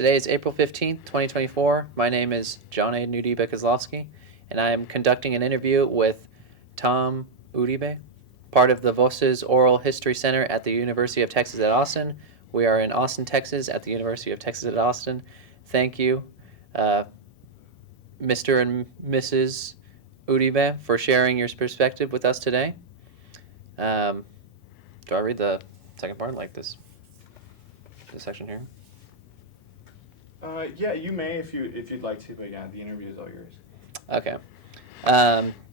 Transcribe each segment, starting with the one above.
Today is April 15th, 2024. My name is John A. Uribe Kozlowski, and I am conducting an interview with Tom Uribe, part of the Voces Oral History Center at the University of Texas at Austin. We are in Austin, Texas, at the University of Texas at Austin. Thank you, Mr. and Mrs. Uribe, for sharing your perspective with us today. Do I read the second part, like this section here? Yeah, you may if you'd like to, but yeah, the interview is all yours. Okay.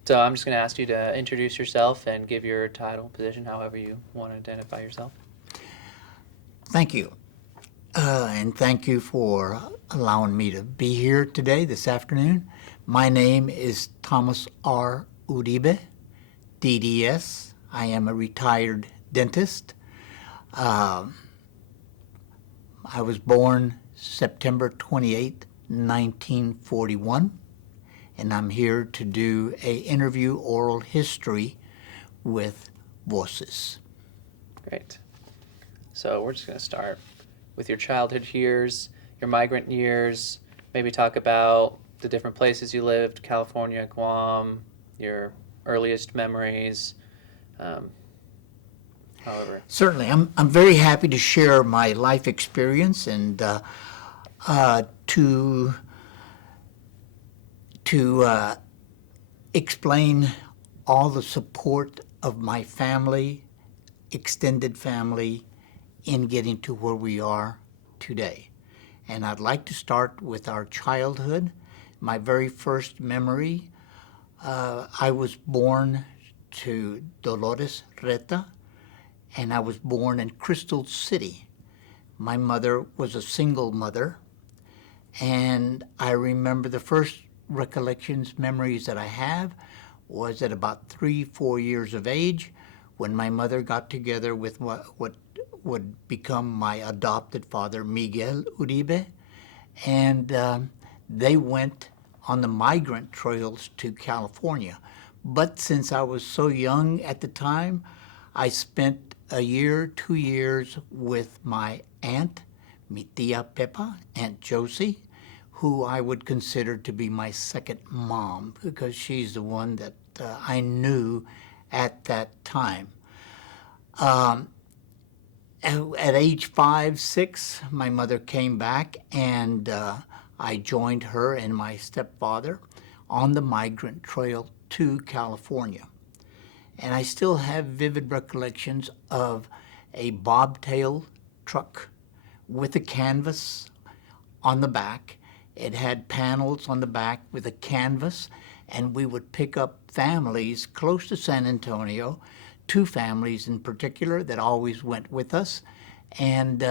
So I'm just going to ask you to introduce yourself and give your title, position, however you want to identify yourself. Thank you. And thank you for allowing me to be here today, this afternoon. My name is Thomas R. Uribe, DDS. I am a retired dentist. I was born September 28, 1941, and I'm here to do an interview oral history with Voces. Great. So we're just going to start with your childhood years, your migrant years, maybe talk about the different places you lived, California, Guam, your earliest memories, however. Certainly. I'm very happy to share my life experience and to explain all the support of my family, extended family, in getting to where we are today. And I'd like to start with our childhood. My very first memory, I was born to Dolores Reta, and I was born in Crystal City. My mother was a single mother, and I remember the first recollections, memories that I have was at about 3-4 years of age when my mother got together with what would become my adopted father, Miguel Uribe, and they went on the migrant trails to California. But since I was so young at the time, I spent a year, 2 years with my aunt, mi tia Pepa, Aunt Josie, who I would consider to be my second mom because she's the one that I knew at that time. At age 5, 6, my mother came back, and I joined her and my stepfather on the migrant trail to California. And I still have vivid recollections of a bobtail truck with a canvas on the back. It had panels on the back with a canvas, and we would pick up families close to San Antonio, 2 families in particular that always went with us, and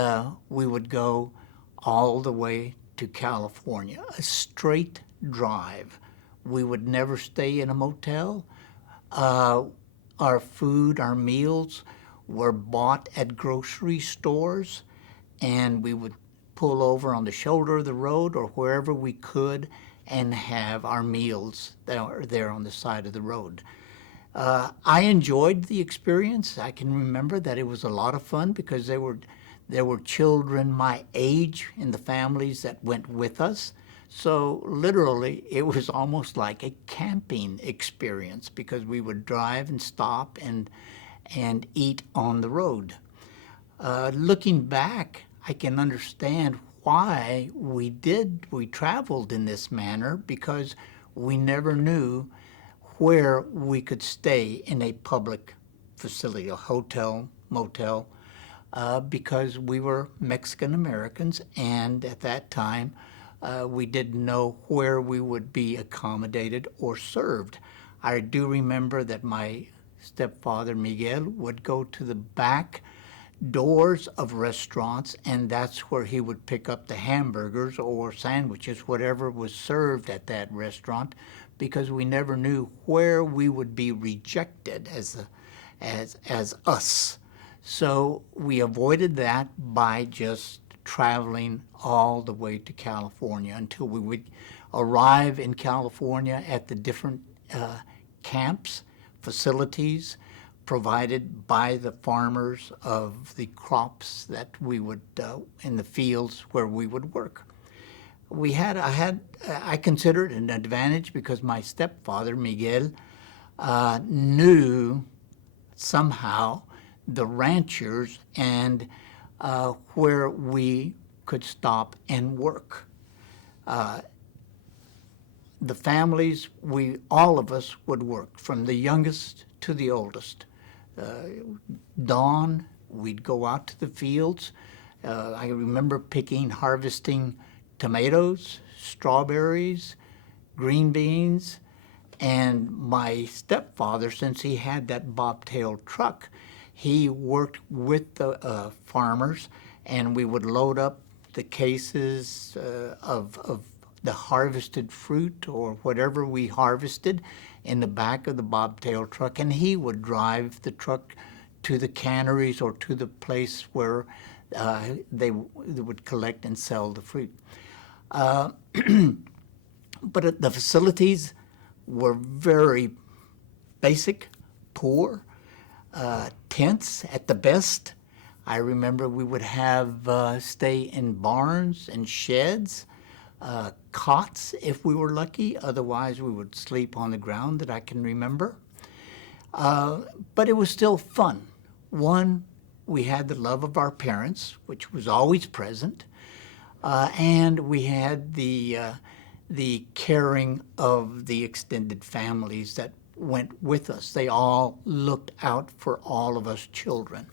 we would go all the way to California, a straight drive. We would never stay in a motel. Our food, our meals were bought at grocery stores, and we would pull over on the shoulder of the road or wherever we could and have our meals that are there on the side of the road. I enjoyed the experience. I can remember that it was a lot of fun because there were children my age in the families that went with us. So literally, it was almost like a camping experience because we would drive and stop and eat on the road. Looking back, I can understand why we traveled in this manner because we never knew where we could stay in a public facility, a hotel, motel, because we were Mexican Americans, and at that time, we didn't know where we would be accommodated or served. I do remember that my stepfather, Miguel, would go to the back doors of restaurants, and that's where he would pick up the hamburgers or sandwiches, whatever was served at that restaurant, because we never knew where we would be rejected as us. So we avoided that by just traveling all the way to California until we would arrive in California at the different camps, facilities, provided by the farmers of the crops that we would, in the fields where we would work. I considered it an advantage because my stepfather, Miguel, knew somehow the ranchers and where we could stop and work. The families, all of us would work, from the youngest to the oldest. Dawn, we'd go out to the fields. I remember harvesting tomatoes, strawberries, green beans, and my stepfather, since he had that bobtail truck, he worked with the farmers, and we would load up the cases of the harvested fruit or whatever we harvested in the back of the bobtail truck, and he would drive the truck to the canneries or to the place where they would collect and sell the fruit. But the facilities were very basic, poor, tents at the best. I remember we would have stay in barns and sheds, cots if we were lucky. Otherwise, we would sleep on the ground that I can remember. But it was still fun. One, we had the love of our parents, which was always present, and we had the caring of the extended families that went with us. They all looked out for all of us children.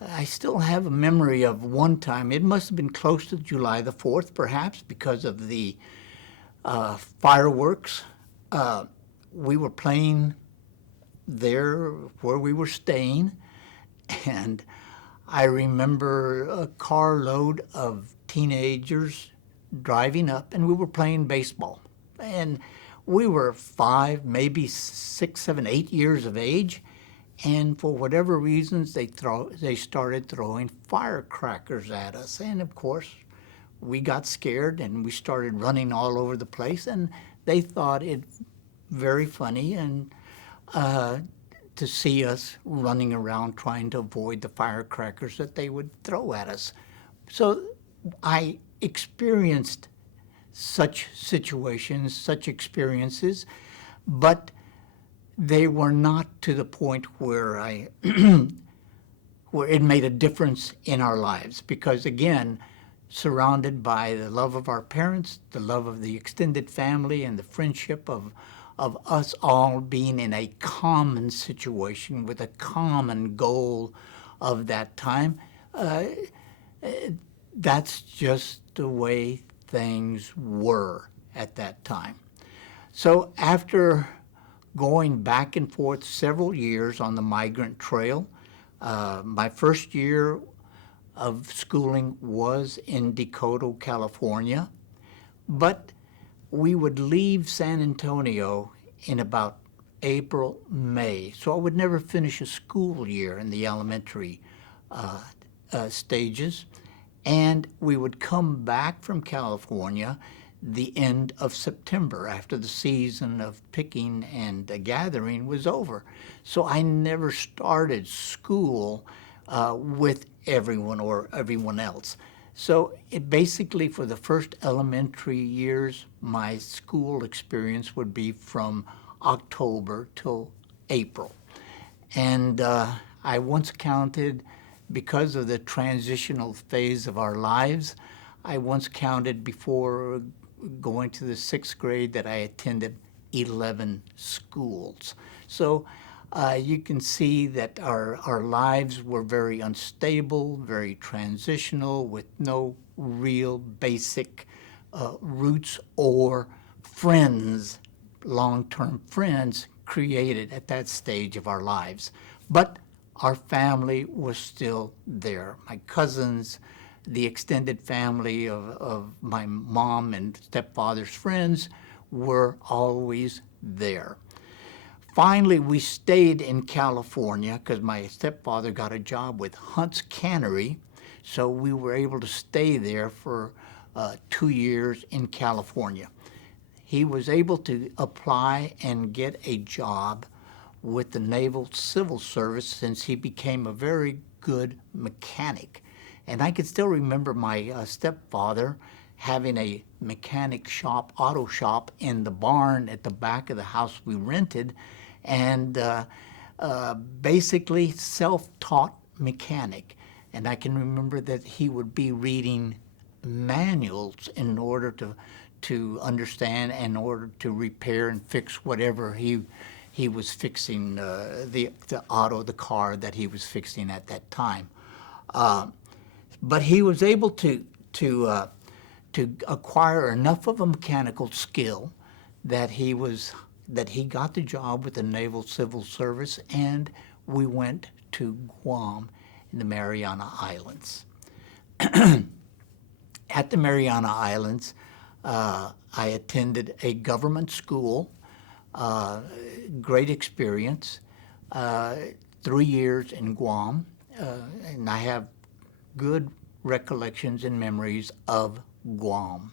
I still have a memory of one time, it must have been close to July the 4th, perhaps, because of the fireworks. We were playing there where we were staying, and I remember a carload of teenagers driving up, and we were playing baseball. And we were 5, maybe 6, 7, 8 years of age, and for whatever reasons, they started throwing firecrackers at us. And of course, we got scared, and we started running all over the place, and they thought it very funny and to see us running around trying to avoid the firecrackers that they would throw at us. So I experienced such situations, such experiences, but they were not to the point where where it made a difference in our lives, because again, surrounded by the love of our parents, the love of the extended family, and the friendship of us all being in a common situation with a common goal of that time, that's just the way things were at that time. So after going back and forth several years on the migrant trail, my first year of schooling was in Decoto, California, but we would leave San Antonio in about April, May. So I would never finish a school year in the elementary stages. And we would come back from California the end of September after the season of picking and gathering was over. So I never started school with everyone else. So it basically, for the first elementary years, my school experience would be from October till April. And I once counted, because of the transitional phase of our lives, I once counted before going to the 6th grade that I attended 11 schools. So you can see that our lives were very unstable, very transitional, with no real basic roots or friends, long-term friends created at that stage of our lives. But our family was still there. My cousins, the extended family of my mom and stepfather's friends were always there. Finally, we stayed in California because my stepfather got a job with Hunt's Cannery, so we were able to stay there for 2 years in California. He was able to apply and get a job with the Naval Civil Service since he became a very good mechanic. And I can still remember my stepfather having a mechanic shop, auto shop, in the barn at the back of the house we rented, and basically self-taught mechanic. And I can remember that he would be reading manuals in order to understand, in order to repair and fix whatever he was fixing, the car that he was fixing at that time. But he was able to acquire enough of a mechanical skill that he got the job with the Naval Civil Service, and we went to Guam in the Mariana Islands. At the Mariana Islands, I attended a government school, great experience, 3 years in Guam, and I have good recollections and memories of Guam.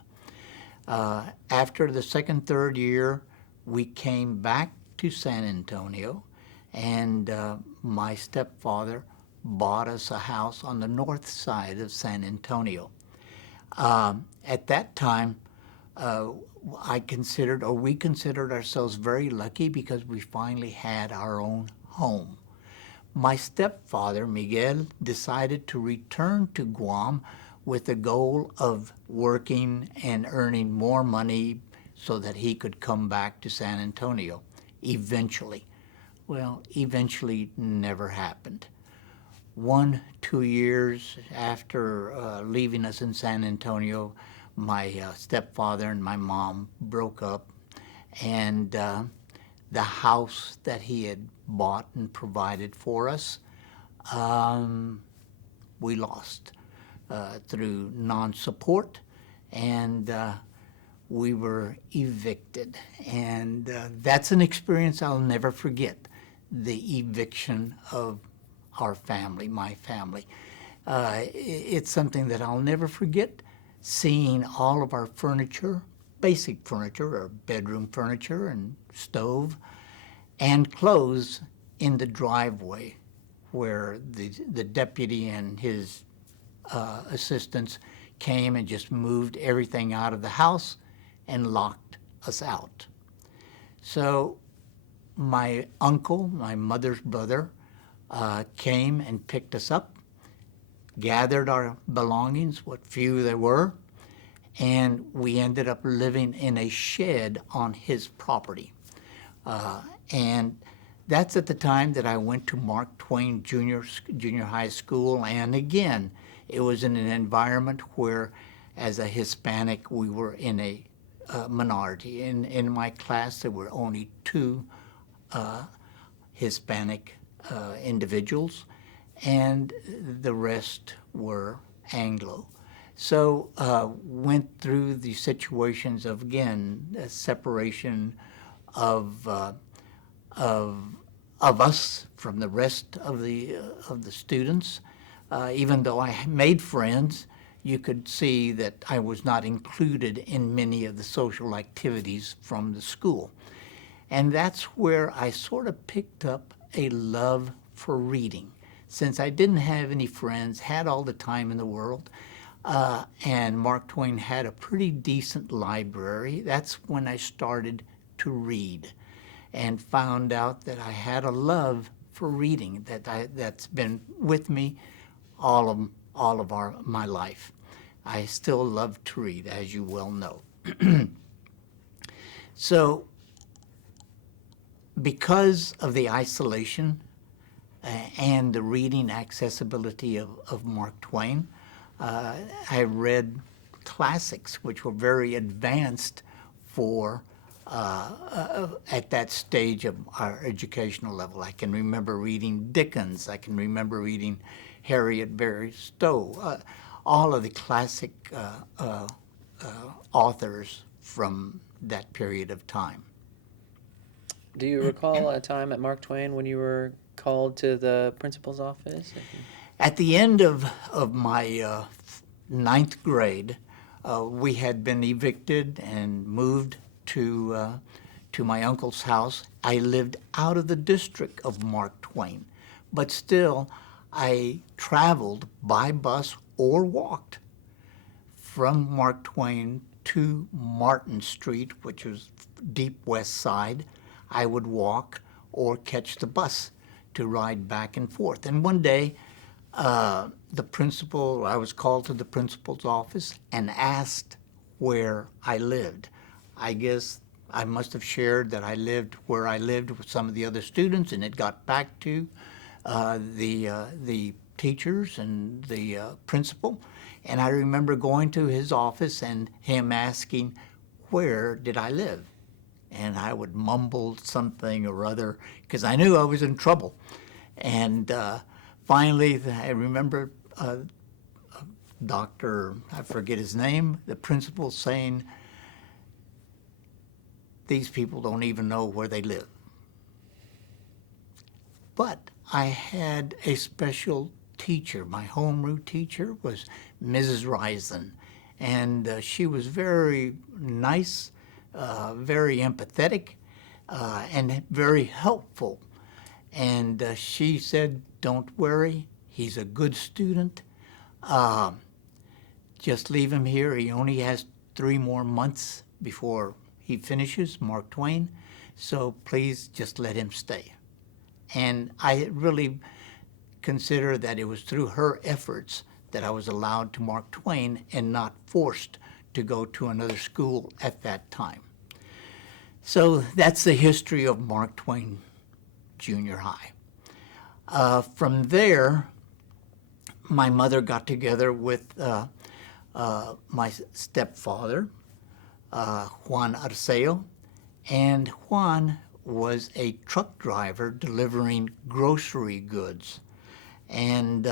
After the second, third year, we came back to San Antonio, and my stepfather bought us a house on the north side of San Antonio. At that time, we considered ourselves very lucky because we finally had our own home. My stepfather, Miguel, decided to return to Guam with the goal of working and earning more money so that he could come back to San Antonio eventually. Well, eventually never happened. 1-2 years after leaving us in San Antonio, my stepfather and my mom broke up, and the house that he had bought and provided for us, we lost through non-support, and we were evicted. And that's an experience I'll never forget, the eviction of our family, my family. It's something that I'll never forget, seeing all of our furniture, basic furniture, or bedroom furniture and stove, and clothes in the driveway where the deputy and his assistants came and just moved everything out of the house and locked us out. So my uncle, my mother's brother, came and picked us up, gathered our belongings, what few there were, and we ended up living in a shed on his property. And that's at the time that I went to Mark Twain Junior High School, and again, it was in an environment where, as a Hispanic, we were in a minority. In my class, there were only 2 Hispanic individuals, and the rest were Anglo. So went through the situations of, again, a separation of us from the rest of the students. Even though I made friends, you could see that I was not included in many of the social activities from the school. And that's where I sort of picked up a love for reading. Since I didn't have any friends, had all the time in the world, and Mark Twain had a pretty decent library, that's when I started to read and found out that I had a love for reading that's been with me all of my life. I still love to read, as you well know. So, because of the isolation and the reading accessibility of Mark Twain, I read classics which were very advanced for at that stage of our educational level. I can remember reading Dickens. I can remember reading Harriet Beecher Stowe, all of the classic authors from that period of time. Do you recall a time at Mark Twain when you were called to the principal's office? At the end of my 9th grade, we had been evicted and moved to to my uncle's house. I lived out of the district of Mark Twain, but still I traveled by bus or walked from Mark Twain to Martin Street, which was deep west side. I would walk or catch the bus to ride back and forth. And one day, the principal, I was called to the principal's office and asked where I lived. I guess I must have shared that I lived where I lived with some of the other students, and it got back to the teachers and the principal. And I remember going to his office and him asking, where did I live? And I would mumble something or other because I knew I was in trouble. And finally, I remember Dr., I forget his name, the principal saying, these people don't even know where they live. But I had a special teacher. My homeroom teacher was Mrs. Risen, and she was very nice, very empathetic, and very helpful. And she said, don't worry, he's a good student. Just leave him here. He only has 3 more months before he finishes Mark Twain, so please just let him stay. And I really consider that it was through her efforts that I was allowed to Mark Twain and not forced to go to another school at that time. So that's the history of Mark Twain Junior High. From there, my mother got together with my stepfather, Juan Arceo, and Juan was a truck driver delivering grocery goods. And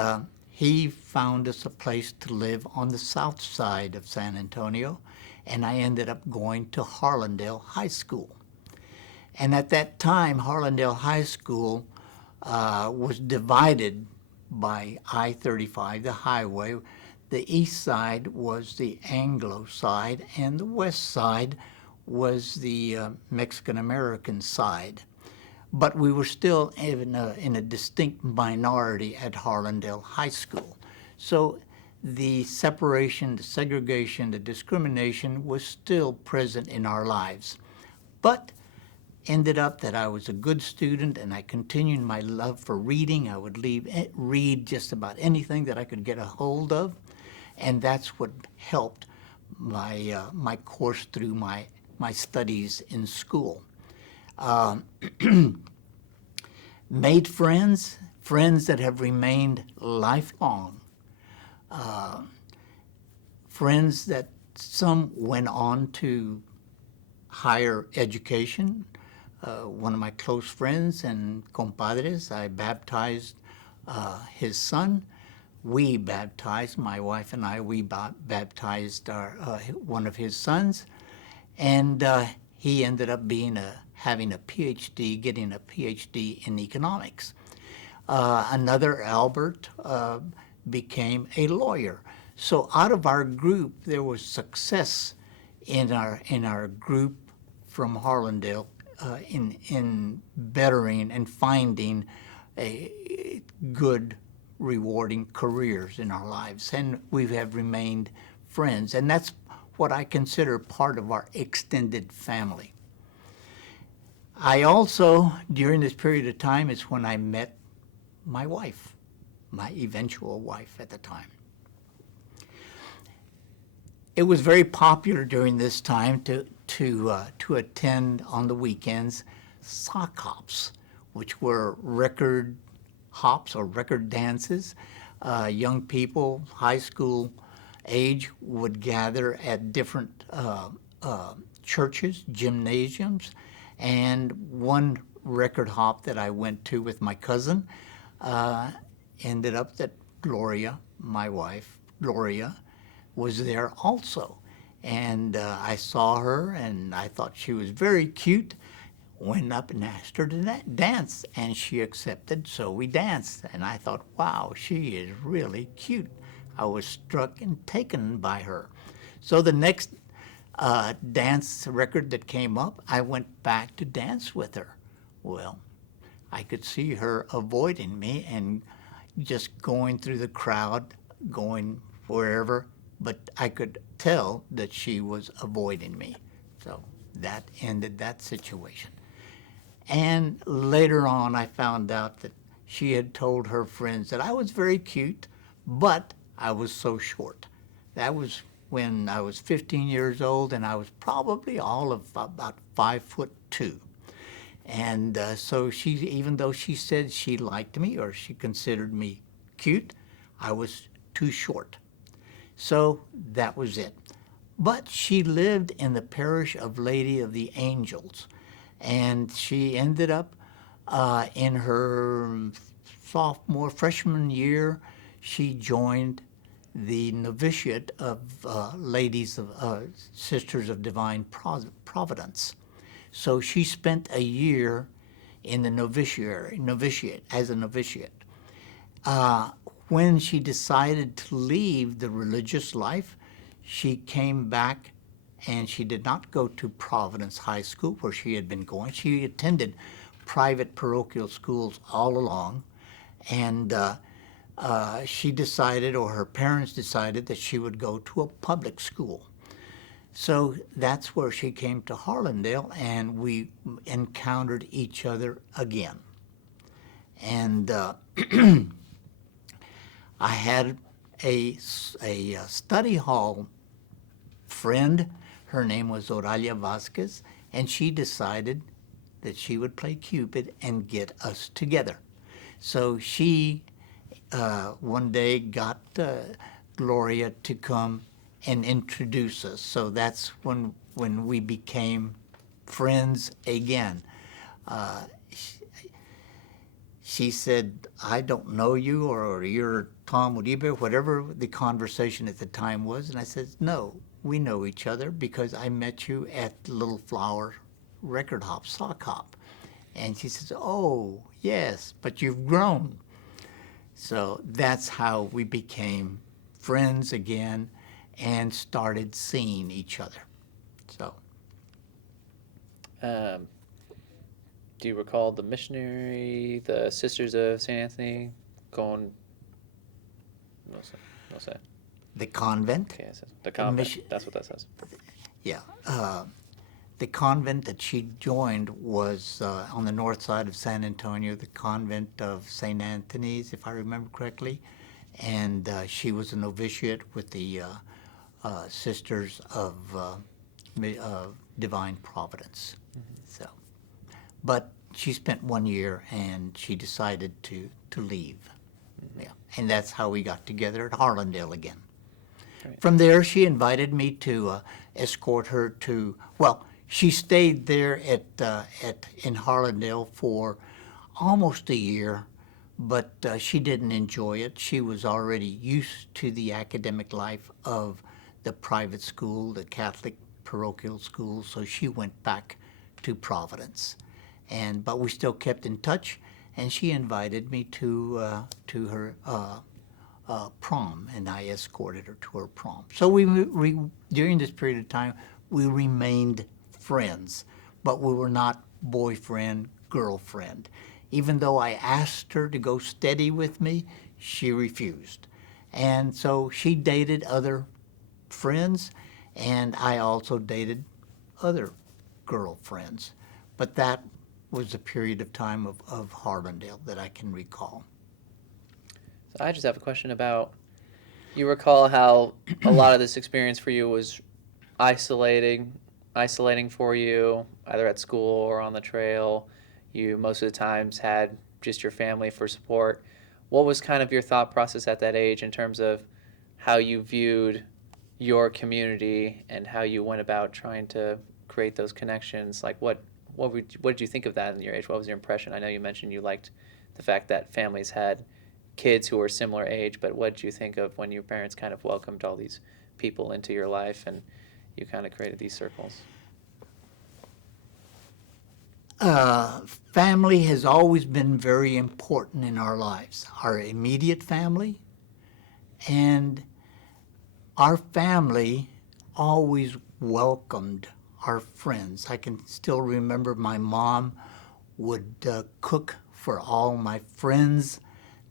he found us a place to live on the south side of San Antonio, and I ended up going to Harlandale High School. And at that time, Harlandale High School was divided by I-35, the highway. The east side was the Anglo side, and the west side was the Mexican-American side. But we were still in a distinct minority at Harlandale High School. So the separation, the segregation, the discrimination was still present in our lives. But ended up that I was a good student and I continued my love for reading. I would read just about anything that I could get a hold of. And that's what helped my course through my studies in school. Made friends that have remained lifelong. Friends that some went on to higher education. One of my close friends and compadres, I baptized his son. We baptized, my wife and I, we baptized one of his sons. And he ended up having a PhD, getting a PhD in economics. Another, Albert, became a lawyer. So out of our group, there was success in our group from Harlandale in bettering and finding a good, rewarding careers in our lives. And we have remained friends. And that's what I consider part of our extended family. I also, during this period of time, is when I met my wife, my eventual wife at the time. It was very popular during this time to attend on the weekends sock hops, which were record hops or record dances. Young people, high school age, would gather at different churches, gymnasiums, and one record hop that I went to with my cousin ended up that Gloria, my wife, Gloria, was there also. And I saw her and I thought she was very cute. Went up and asked her to dance, and she accepted, so we danced. And I thought, wow, she is really cute. I was struck and taken by her. So the next dance record that came up, I went back to dance with her. Well, I could see her avoiding me and just going through the crowd, going wherever, but I could tell that she was avoiding me. So that ended that situation. And later on, I found out that she had told her friends that I was very cute, but I was so short. That was when I was 15 years old, and I was probably all of about 5'2". And so she, even though she said she liked me or she considered me cute, I was too short. So that was it. But she lived in the parish of Lady of the Angels, and she ended up in her freshman year, she joined the novitiate of Ladies of Sisters of Divine Providence. So she spent a year in the novitiate, as a novitiate. When she decided to leave the religious life, she came back, and she did not go to Providence High School where she had been going. She attended private parochial schools all along, and she decided, or her parents decided, that she would go to a public school. So that's where she came to Harlandale, and we encountered each other again. And I had a study hall friend. Her name was Oralia Vasquez, and she decided that she would play Cupid and get us together. So she one day got Gloria to come and introduce us. So that's when we became friends again. She said, "I don't know you," or "You're Tom Uribe," whatever the conversation at the time was. And I said, "No, we know each other because I met you at Little Flower Record Hop, Sock Hop." And she says, "Oh, yes, but you've grown." So that's how we became friends again and started seeing each other. So. Do you recall the missionary, the Sisters of St. Anthony, going? No say. The convent? Okay, it says the convent. That's what that says. Yeah. The convent that she joined was on the north side of San Antonio, the convent of St. Anthony's, if I remember correctly. And she was a novitiate with the Sisters of Divine Providence. So, but she spent 1 year, and she decided to leave. Yeah, and that's how we got together at Harlandale again. Great. From there, she invited me to escort her to. Well, she stayed there in Harlandale for almost a year, but she didn't enjoy it. She was already used to the academic life of the private school, the Catholic parochial school, so she went back to Providence. But we still kept in touch, and she invited me to her prom, and I escorted her to her prom. So we during this period of time, we remained friends, but we were not boyfriend, girlfriend. Even though I asked her to go steady with me, she refused. And so she dated other friends, and I also dated other girlfriends. But that was a period of time of Harlandale that I can recall. So I just have a question about, you recall how a lot of this experience for you was isolating for you, either at school or on the trail. You most of the times had just your family for support. What was kind of your thought process at that age in terms of how you viewed your community and how you went about trying to create those connections? Like what did you think of that in your age? What was your impression? I know you mentioned you liked the fact that families had kids who were similar age, but what did you think of when your parents kind of welcomed all these people into your life and you kind of created these circles? Family has always been very important in our lives. Our immediate family, and our family always welcomed our friends. I can still remember my mom would cook for all my friends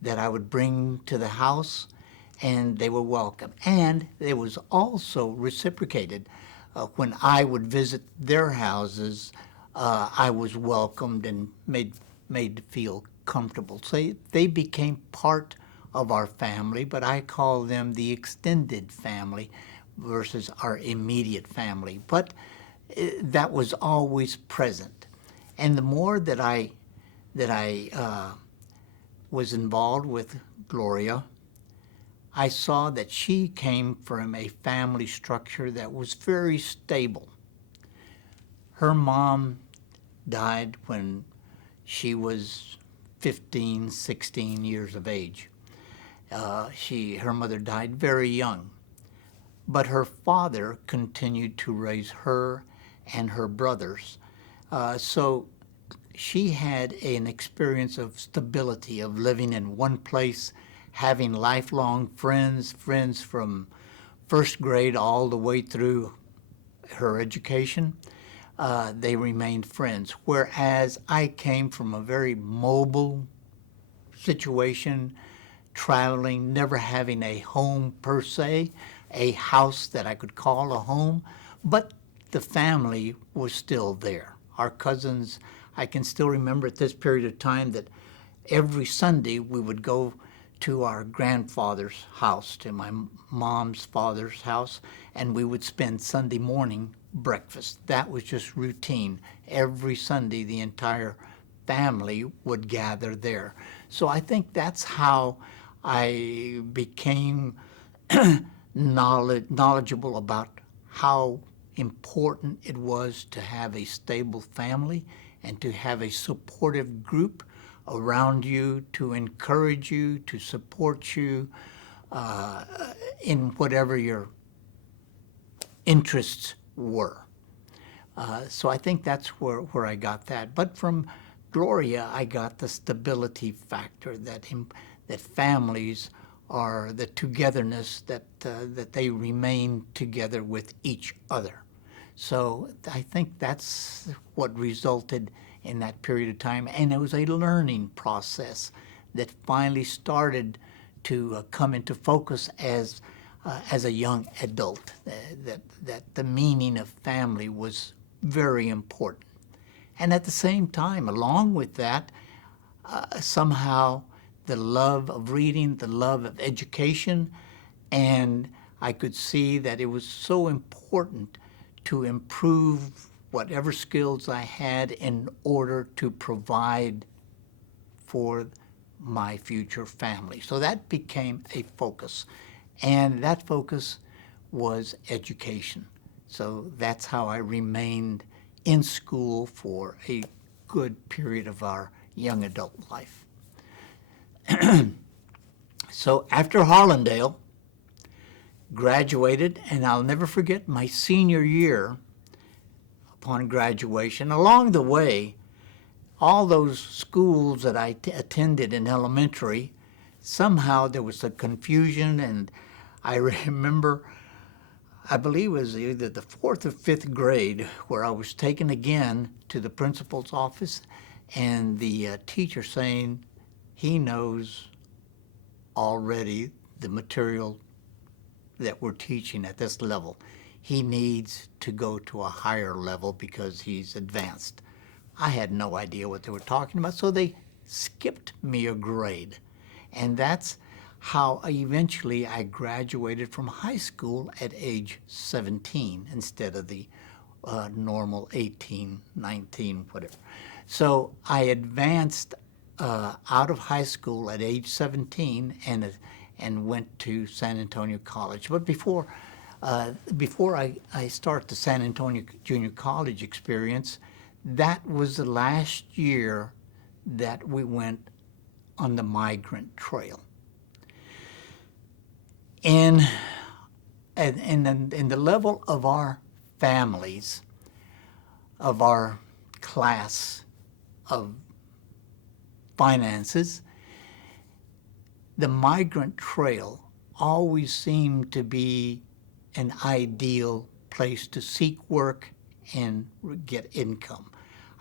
that I would bring to the house, and they were welcome. And it was also reciprocated. When I would visit their houses, I was welcomed and made to feel comfortable. So they became part of our family, but I call them the extended family versus our immediate family. But that was always present. And the more that I was involved with Gloria, I saw that she came from a family structure that was very stable. Her mom died when she was 15, 16 years of age. Her mother died very young, but her father continued to raise her and her brothers. So she had an experience of stability, of living in one place, having lifelong friends from first grade all the way through her education. They remained friends, whereas I came from a very mobile situation, traveling, never having a home per se, a house that I could call a home, but the family was still there. Our cousins, I can still remember at this period of time that every Sunday we would go to our grandfather's house, to my mom's father's house, and we would spend Sunday morning breakfast. That was just routine. Every Sunday, the entire family would gather there. So I think that's how I became knowledgeable about how important it was to have a stable family and to have a supportive group around you to encourage you, to support you in whatever your interests were. So I think that's where I got that. But from Gloria, I got the stability factor that families are the togetherness, that they remain together with each other. So I think that's what resulted in that period of time, and it was a learning process that finally started to come into focus as a young adult. That the meaning of family was very important, and at the same time, along with that, somehow the love of reading, the love of education, and I could see that it was so important to improve whatever skills I had in order to provide for my future family. So that became a focus, and that focus was education. So that's how I remained in school for a good period of our young adult life. So after Harlandale, graduated, and I'll never forget my senior year upon graduation. Along the way, all those schools that I attended in elementary, somehow there was a confusion, and I remember, I believe it was either the fourth or fifth grade, where I was taken again to the principal's office, and the teacher saying he knows already the material that we're teaching at this level. He needs to go to a higher level because he's advanced. I had no idea what they were talking about, so they skipped me a grade. And that's how eventually I graduated from high school at age 17 instead of the normal 18, 19, whatever. So I advanced out of high school at age 17 and went to San Antonio College. But before I start the San Antonio Junior College experience, that was the last year that we went on the migrant trail. And the level of our families, of our class of finances, the migrant trail always seemed to be an ideal place to seek work and get income.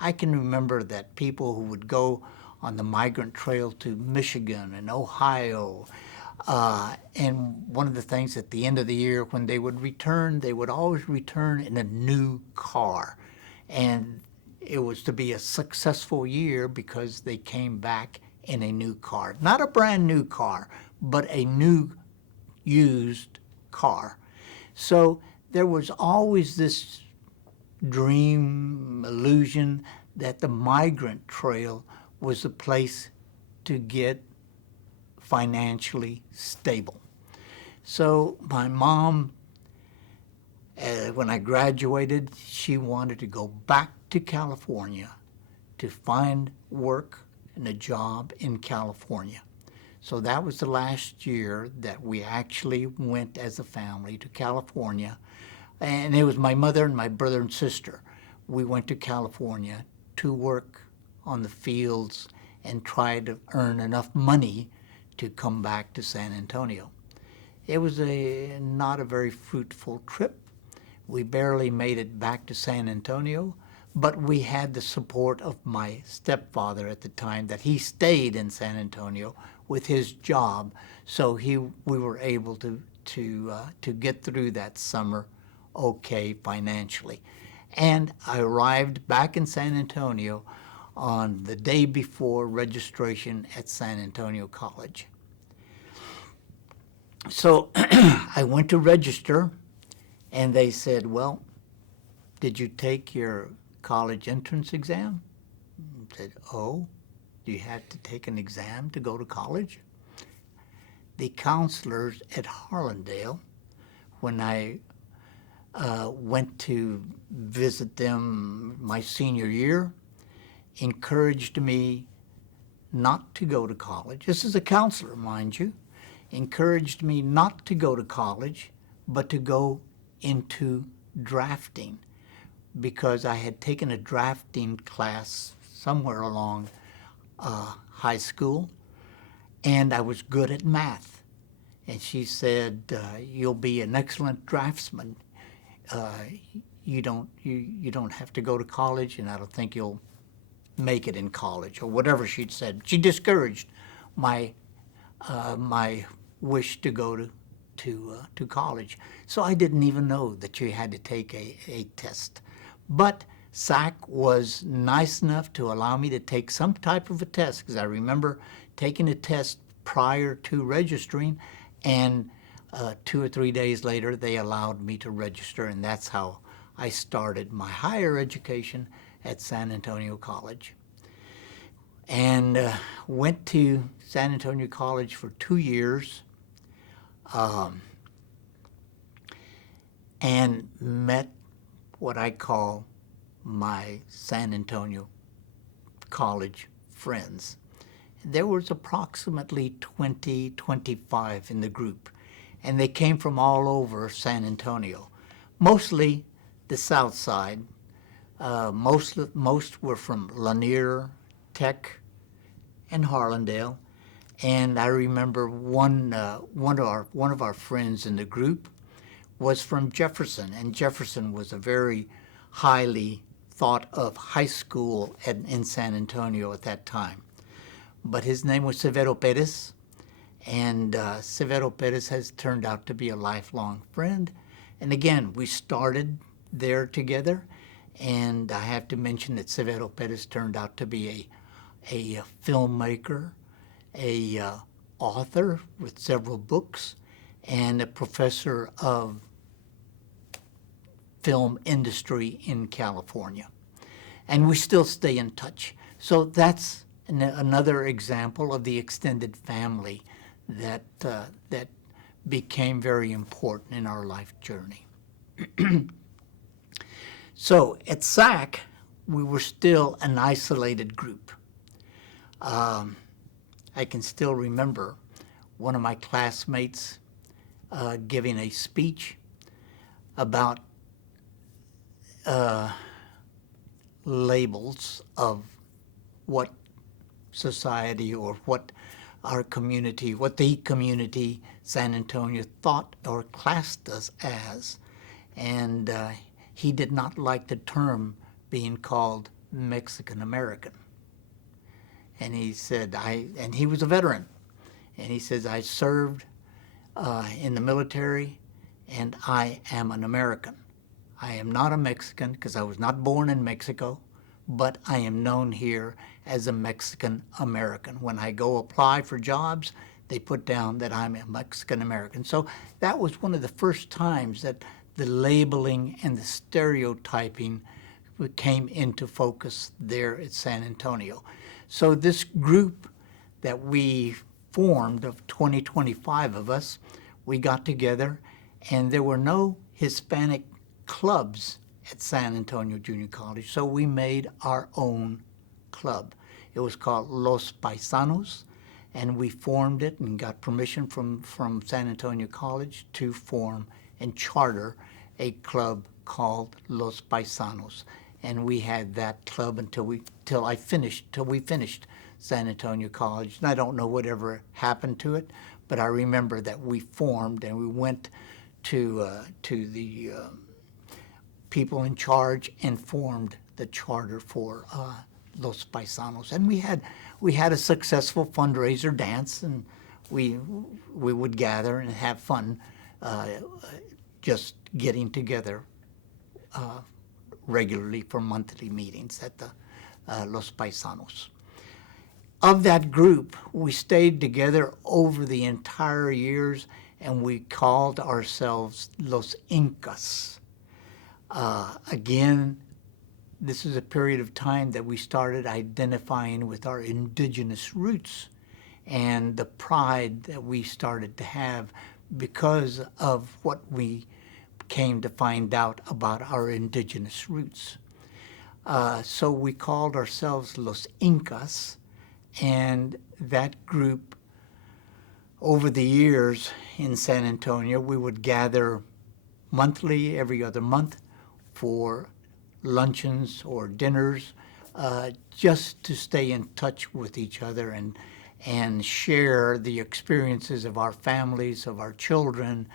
I can remember that people who would go on the migrant trail to Michigan and Ohio, and one of the things at the end of the year when they would return, they would always return in a new car. And it was to be a successful year because they came back in a new car. Not a brand new car, but a new used car. So there was always this dream, illusion that the migrant trail was the place to get financially stable. So my mom, when I graduated, she wanted to go back to California to find work and a job in California. So that was the last year that we actually went as a family to California. And it was my mother and my brother and sister. We went to California to work on the fields and try to earn enough money to come back to San Antonio. It was not a very fruitful trip. We barely made it back to San Antonio, but we had the support of my stepfather at the time, that he stayed in San Antonio with his job, so we were able to get through that summer okay financially. And I arrived back in San Antonio on the day before registration at San Antonio College. So I went to register, and they said, well, did you take your college entrance exam? I said, oh, do you have to take an exam to go to college? The counselors at Harlandale, when I went to visit them my senior year, encouraged me not to go to college. This is a counselor, mind you. Encouraged me not to go to college, but to go into drafting, because I had taken a drafting class somewhere along high school, and I was good at math. And she said, you'll be an excellent draftsman. You don't have to go to college, and I don't think you'll make it in college, or whatever she'd said. She discouraged my wish to go to college. So I didn't even know that you had to take a test. But SAC was nice enough to allow me to take some type of a test, because I remember taking a test prior to registering, and 2 or 3 days later they allowed me to register, and that's how I started my higher education at San Antonio College. And went to San Antonio College for 2 years, and met what I call my San Antonio College friends. There was approximately 20, 25 in the group, and they came from all over San Antonio, mostly the south side. Most were from Lanier, Tech, and Harlandale. And I remember one of our friends in the group was from Jefferson, and Jefferson was a very highly thought of high school in San Antonio at that time. But his name was Severo Perez, and Severo Perez has turned out to be a lifelong friend. And again, we started there together, and I have to mention that Severo Perez turned out to be a filmmaker, a author with several books, and a professor of film industry in California. And we still stay in touch. So that's another example of the extended family that became very important in our life journey. So at SAC, we were still an isolated group. I can still remember one of my classmates giving a speech about labels of what society or what our community, what the community San Antonio thought or classed us as. and he did not like the term being called Mexican American. And he said, and he was a veteran, and he says, I served in the military, and I am an American. I am not a Mexican because I was not born in Mexico, but I am known here as a Mexican American. When I go apply for jobs, they put down that I'm a Mexican American. So that was one of the first times that the labeling and the stereotyping came into focus there at San Antonio. So this group that we formed of 25 of us, we got together, and there were no Hispanic clubs at San Antonio Junior College, so we made our own club. It was called Los Paisanos, and we formed it and got permission from San Antonio College to form and charter a club called Los Paisanos. And we had that club till we finished San Antonio College. And I don't know whatever happened to it, but I remember that we formed and we went to the people in charge and formed the charter for Los Paisanos. And we had a successful fundraiser dance, and we would gather and have fun just getting together regularly for monthly meetings at the Los Paisanos. Of that group, we stayed together over the entire years, and we called ourselves Los Incas. Again, this is a period of time that we started identifying with our indigenous roots and the pride that we started to have because of what we came to find out about our indigenous roots. So we called ourselves Los Incas, and that group, over the years in San Antonio, we would gather monthly, every other month, for luncheons or dinners, just to stay in touch with each other and share the experiences of our families, of our children,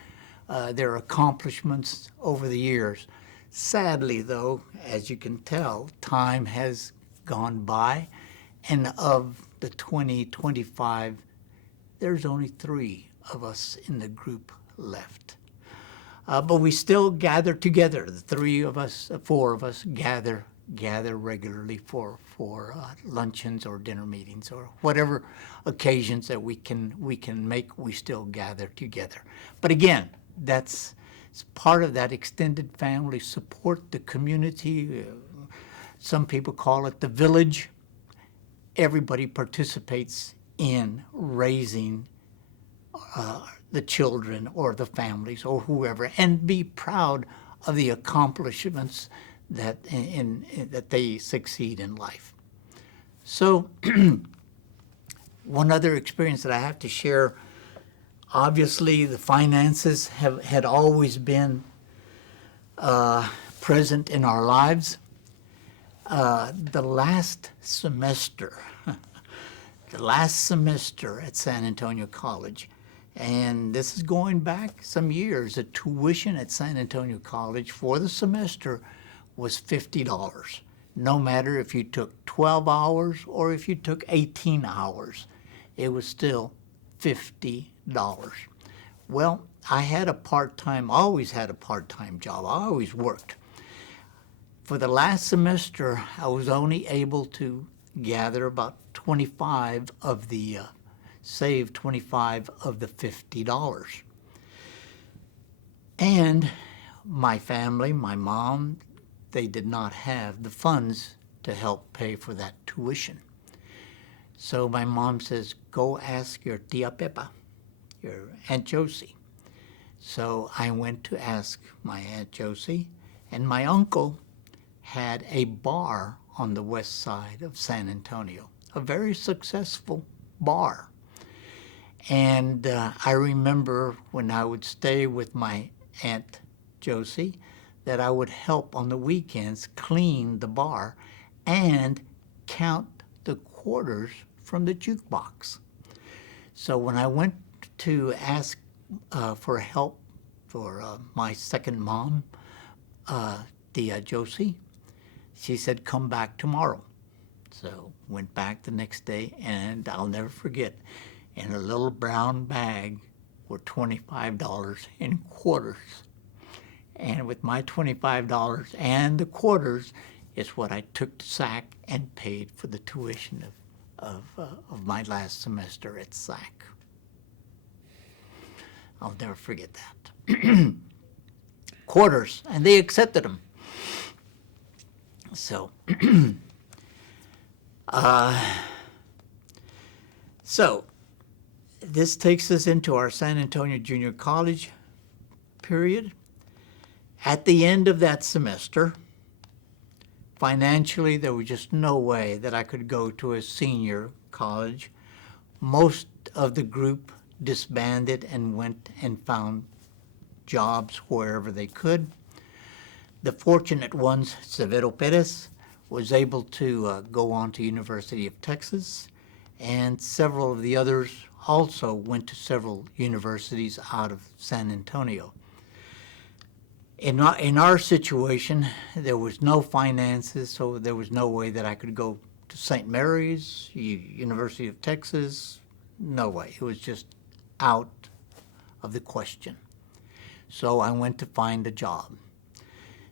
their accomplishments over the years. Sadly, though, as you can tell, time has gone by, and of the 25, there's only 3 of us in the group left. But we still gather together. The 4 of us gather regularly for luncheons or dinner meetings or whatever occasions that we can make. We still gather together. But again, that's part of that extended family support, the community. Some people call it the village. Everybody participates in raising the children or the families or whoever, and be proud of the accomplishments that that they succeed in life. So one other experience that I have to share, obviously the finances had always been present in our lives. The last semester at San Antonio College, and this is going back some years, the tuition at San Antonio College for the semester was $50. No matter if you took 12 hours or if you took 18 hours, it was still $50. Well, I always had a part-time job. I always worked. For the last semester, I was only able to gather about 25 of the save 25 of the $50. And my family, my mom, they did not have the funds to help pay for that tuition. So my mom says, go ask your Tia Pepa, your Aunt Josie. So I went to ask my Aunt Josie, and my uncle had a bar on the west side of San Antonio, a very successful bar. And I remember when I would stay with my Aunt Josie that I would help on the weekends clean the bar and count the quarters from the jukebox. So when I went to ask for help for my second mom, Josie, she said, come back tomorrow. So went back the next day, and I'll never forget, in a little brown bag were $25 in quarters. And with my $25 and the quarters is what I took to SAC and paid for the tuition of my last semester at SAC. I'll never forget that. Quarters, and they accepted them. So, so this takes us into our San Antonio Junior College period. At the end of that semester, financially, there was just no way that I could go to a senior college. Most of the group disbanded and went and found jobs wherever they could. The fortunate ones, Severo Perez, was able to go on to University of Texas, and several of the others also went to several universities out of San Antonio. In our situation, there was no finances, so there was no way that I could go to St. Mary's, University of Texas. No way. It was just out of the question. So I went to find a job.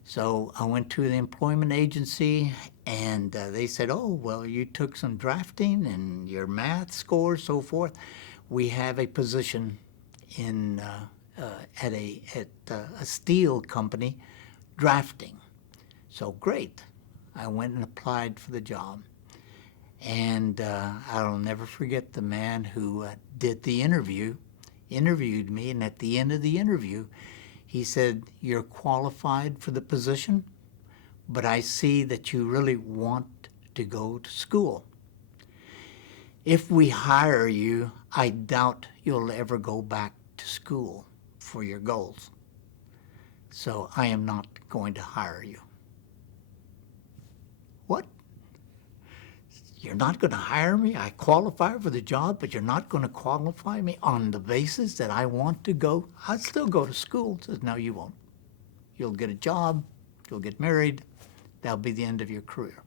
So I went to the employment agency, and they said, oh, well, you took some drafting and your math scores, so forth. We have a position in at a steel company drafting. So great. I went and applied for the job. And I'll never forget the man who did the interviewed me, and at the end of the interview, he said, you're qualified for the position, but I see that you really want to go to school. If we hire you, I doubt you'll ever go back to school for your goals. So I am not going to hire you. What? You're not going to hire me? I qualify for the job, but you're not going to qualify me on the basis that I want to go? I'll still go to school. Says, no, you won't. You'll get a job, you'll get married, that'll be the end of your career.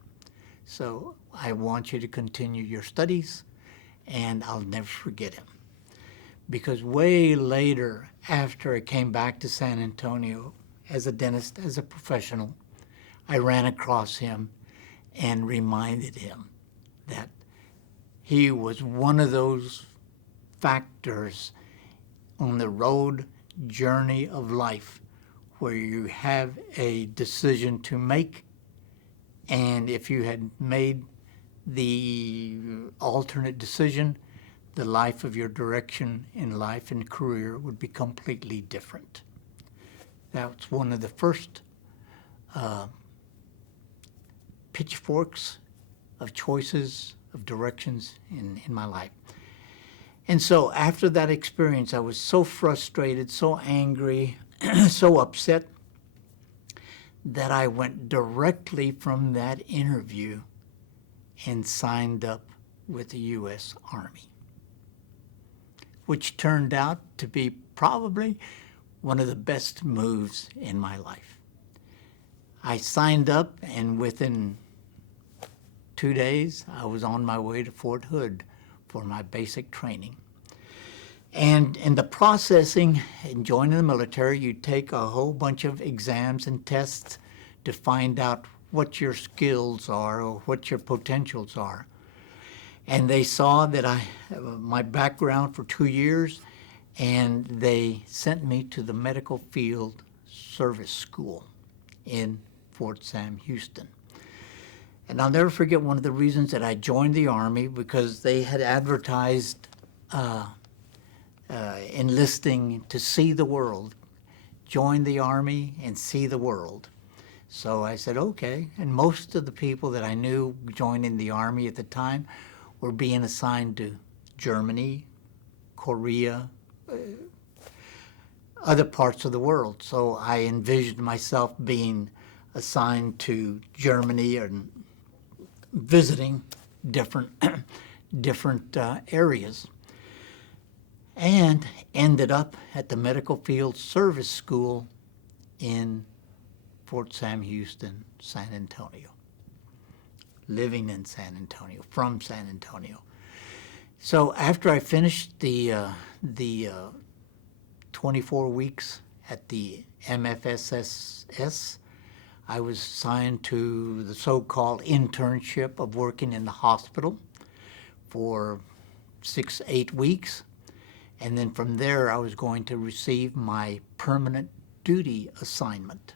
So I want you to continue your studies, and I'll never forget him. Because way later, after I came back to San Antonio as a dentist, as a professional, I ran across him and reminded him that he was one of those factors on the road journey of life where you have a decision to make, and if you had made the alternate decision, the life of your direction in life and career would be completely different. That's one of the first pitchforks of choices, of directions in my life. And so after that experience, I was so frustrated, so angry, so upset that I went directly from that interview and signed up with the U.S. Army, which turned out to be probably one of the best moves in my life. I signed up, and within 2 days, I was on my way to Fort Hood for my basic training. And in the processing and joining the military, you take a whole bunch of exams and tests to find out what your skills are or what your potentials are. And they saw that I have my background for 2 years, and they sent me to the Medical Field Service School in Fort Sam Houston. And I'll never forget one of the reasons that I joined the Army, because they had advertised enlisting to see the world. Join the Army and see the world. So I said, okay. And most of the people that I knew joining the Army at the time were being assigned to Germany, Korea, other parts of the world. So I envisioned myself being assigned to Germany and visiting different areas, and ended up at the Medical Field Service School in Fort Sam Houston, San Antonio. Living in San Antonio, from San Antonio. So after I finished the 24 weeks at the MFSS, I was assigned to the so-called internship of working in the hospital for 6-8 weeks. And then from there, I was going to receive my permanent duty assignment.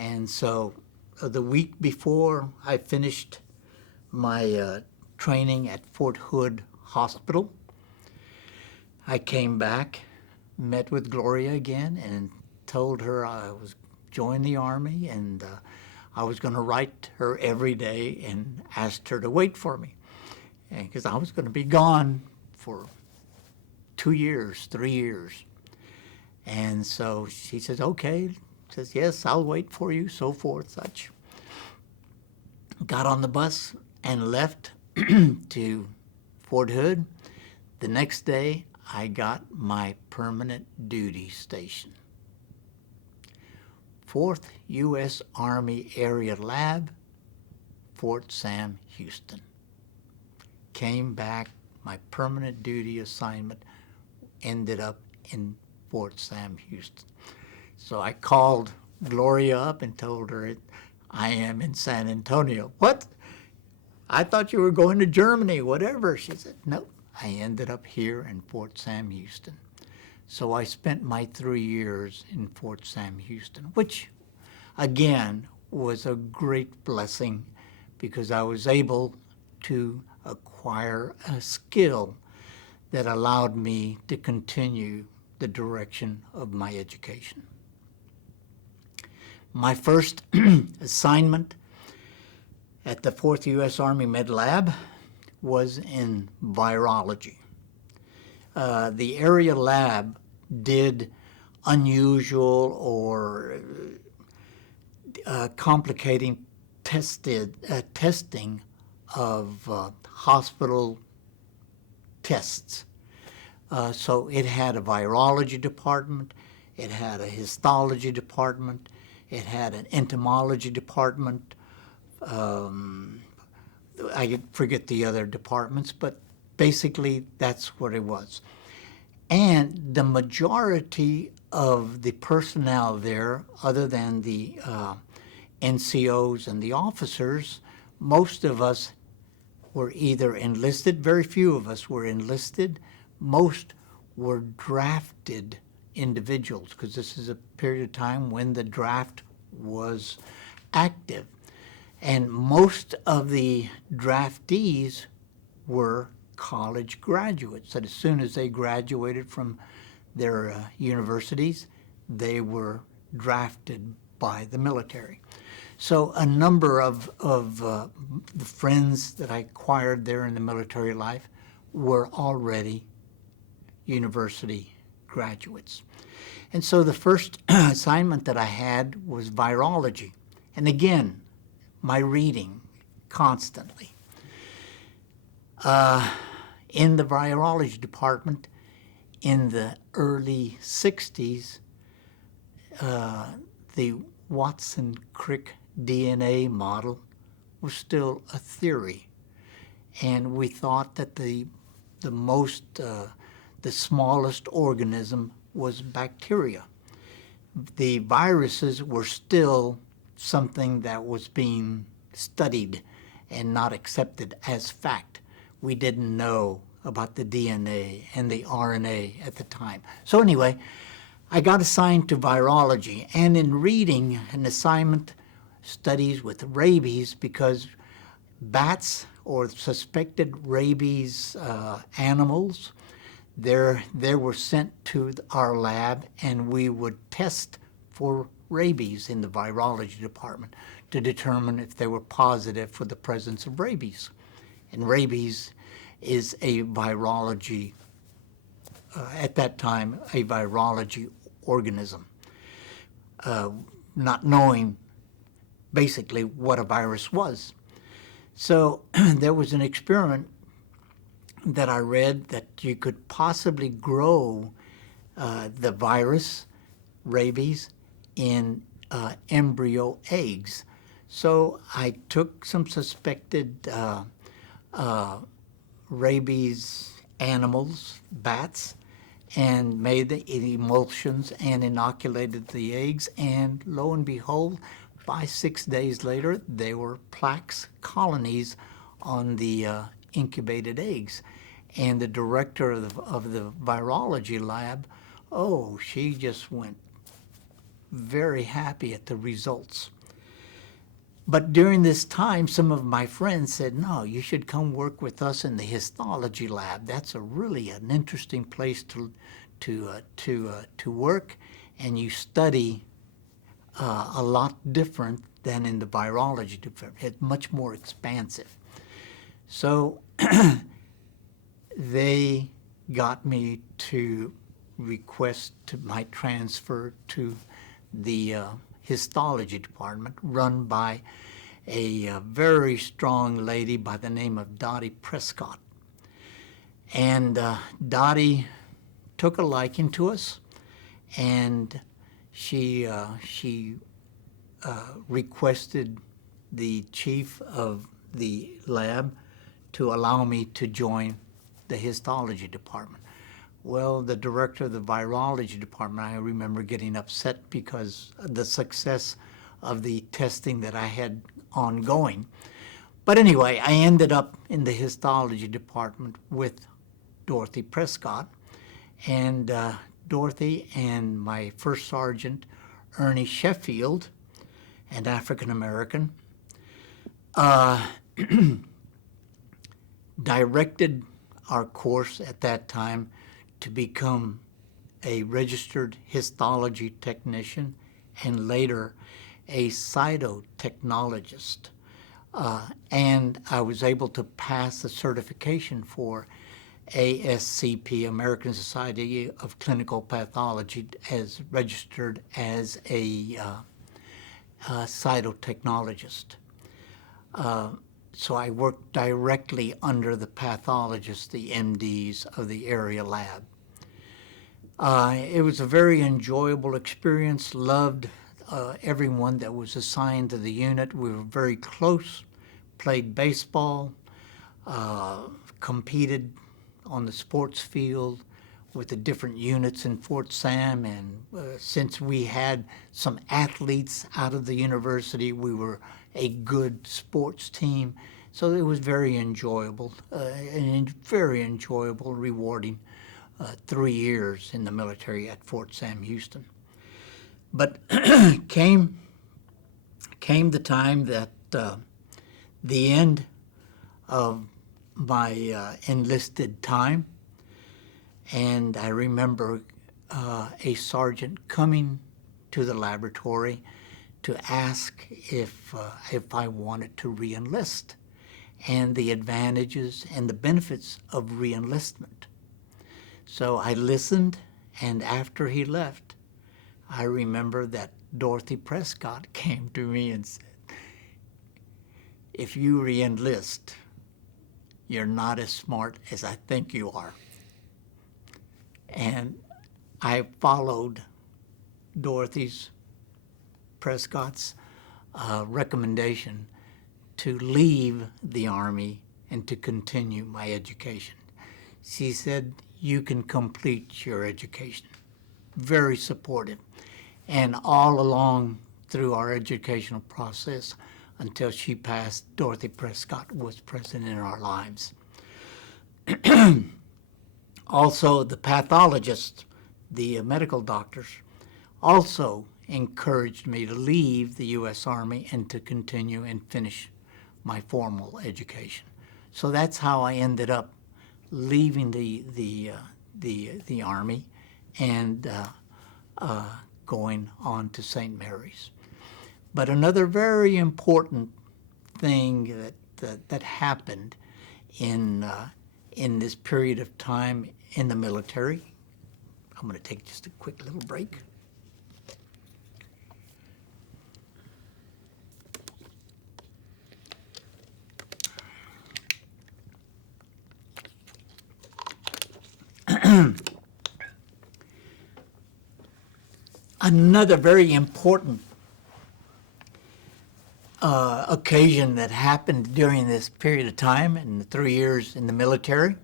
And so the week before I finished my training at Fort Hood Hospital, I came back, met with Gloria again, and told her I was joining the Army, and I was going to write her every day and asked her to wait for me, because I was going to be gone for 2 years, 3 years. And so she says, okay, says, yes, I'll wait for you, so forth, such. Got on the bus and left to Fort Hood. The next day, I got my permanent duty station. 4th U.S. Army Area Lab, Fort Sam Houston. Came back, my permanent duty assignment ended up in Fort Sam Houston. So I called Gloria up and told her I am in San Antonio. What? I thought you were going to Germany, whatever. She said, no, I ended up here in Fort Sam Houston. So I spent my 3 years in Fort Sam Houston, which again was a great blessing because I was able to acquire a skill that allowed me to continue the direction of my education. My first assignment at the 4th U.S. Army Med Lab was in virology. The area lab did unusual or complicating testing of hospital tests. So it had a virology department, it had a histology department, it had an entomology department. I forget the other departments, but basically that's what it was. And the majority of the personnel there, other than the NCOs and the officers, most of us were either enlisted, very few of us were enlisted, most were drafted individuals, because this is a period of time when the draft was active. And most of the draftees were college graduates, that as soon as they graduated from their universities, they were drafted by the military. So a number of the friends that I acquired there in the military life were already university graduates. And so the first assignment that I had was virology. And again, my reading constantly. In the virology department, in the early 60s, the Watson-Crick DNA model was still a theory. And we thought that the smallest organism was bacteria. The viruses were still something that was being studied and not accepted as fact. We didn't know about the DNA and the RNA at the time. So anyway, I got assigned to virology, and in reading an assignment studies with rabies, because bats or suspected rabies animals, they were sent to our lab, and we would test for rabies in the virology department to determine if they were positive for the presence of rabies. And rabies is a virology, at that time, a virology organism, not knowing basically what a virus was. So there was an experiment that I read that you could possibly grow the virus, rabies, in embryo eggs. So I took some suspected rabies animals, bats, and made the emulsions and inoculated the eggs, and lo and behold, 5-6 days later, they were plaques colonies on the incubated eggs. And the director of the virology lab, oh, she just went very happy at the results. But during this time, some of my friends said, no, you should come work with us in the histology lab. That's really an interesting place to work, and you study a lot different than in the virology department. It's much more expansive. So they got me to request my transfer to the histology department, run by a very strong lady by the name of Dottie Prescott. And Dottie took a liking to us, and she requested the chief of the lab to allow me to join the histology department. Well, the director of the virology department, I remember getting upset because of the success of the testing that I had ongoing. But anyway, I ended up in the histology department with Dorothy Prescott, and Dorothy and my first sergeant, Ernie Sheffield, an African American, directed our course at that time to become a registered histology technician and later a cytotechnologist. And I was able to pass the certification for ASCP, American Society of Clinical Pathology, as registered as a cytotechnologist. So I worked directly under the pathologists, the MDs of the area lab. It was a very enjoyable experience, loved everyone that was assigned to the unit. We were very close, played baseball, competed on the sports field with the different units in Fort Sam, and since we had some athletes out of the university, we were a good sports team. So it was very enjoyable, and very enjoyable, rewarding 3 years in the military at Fort Sam Houston. But came the time that the end of my enlisted time, and I remember a sergeant coming to the laboratory to ask if I wanted to re-enlist, and the advantages and the benefits of re-enlistment. So I listened, and after he left, I remember that Dorothy Prescott came to me and said, if you re-enlist, you're not as smart as I think you are. And I followed Dorothy's Prescott's recommendation to leave the Army and to continue my education. She said, you can complete your education. Very supportive. And all along through our educational process until she passed, Dorothy Prescott was present in our lives. Also, the pathologists, the medical doctors, also encouraged me to leave the U.S. Army and to continue and finish my formal education. So that's how I ended up leaving the Army and going on to St. Mary's. But another very important thing that happened in this period of time in the military, I'm going to take just a quick little break. Another very important occasion that happened during this period of time in the 3 years in the military.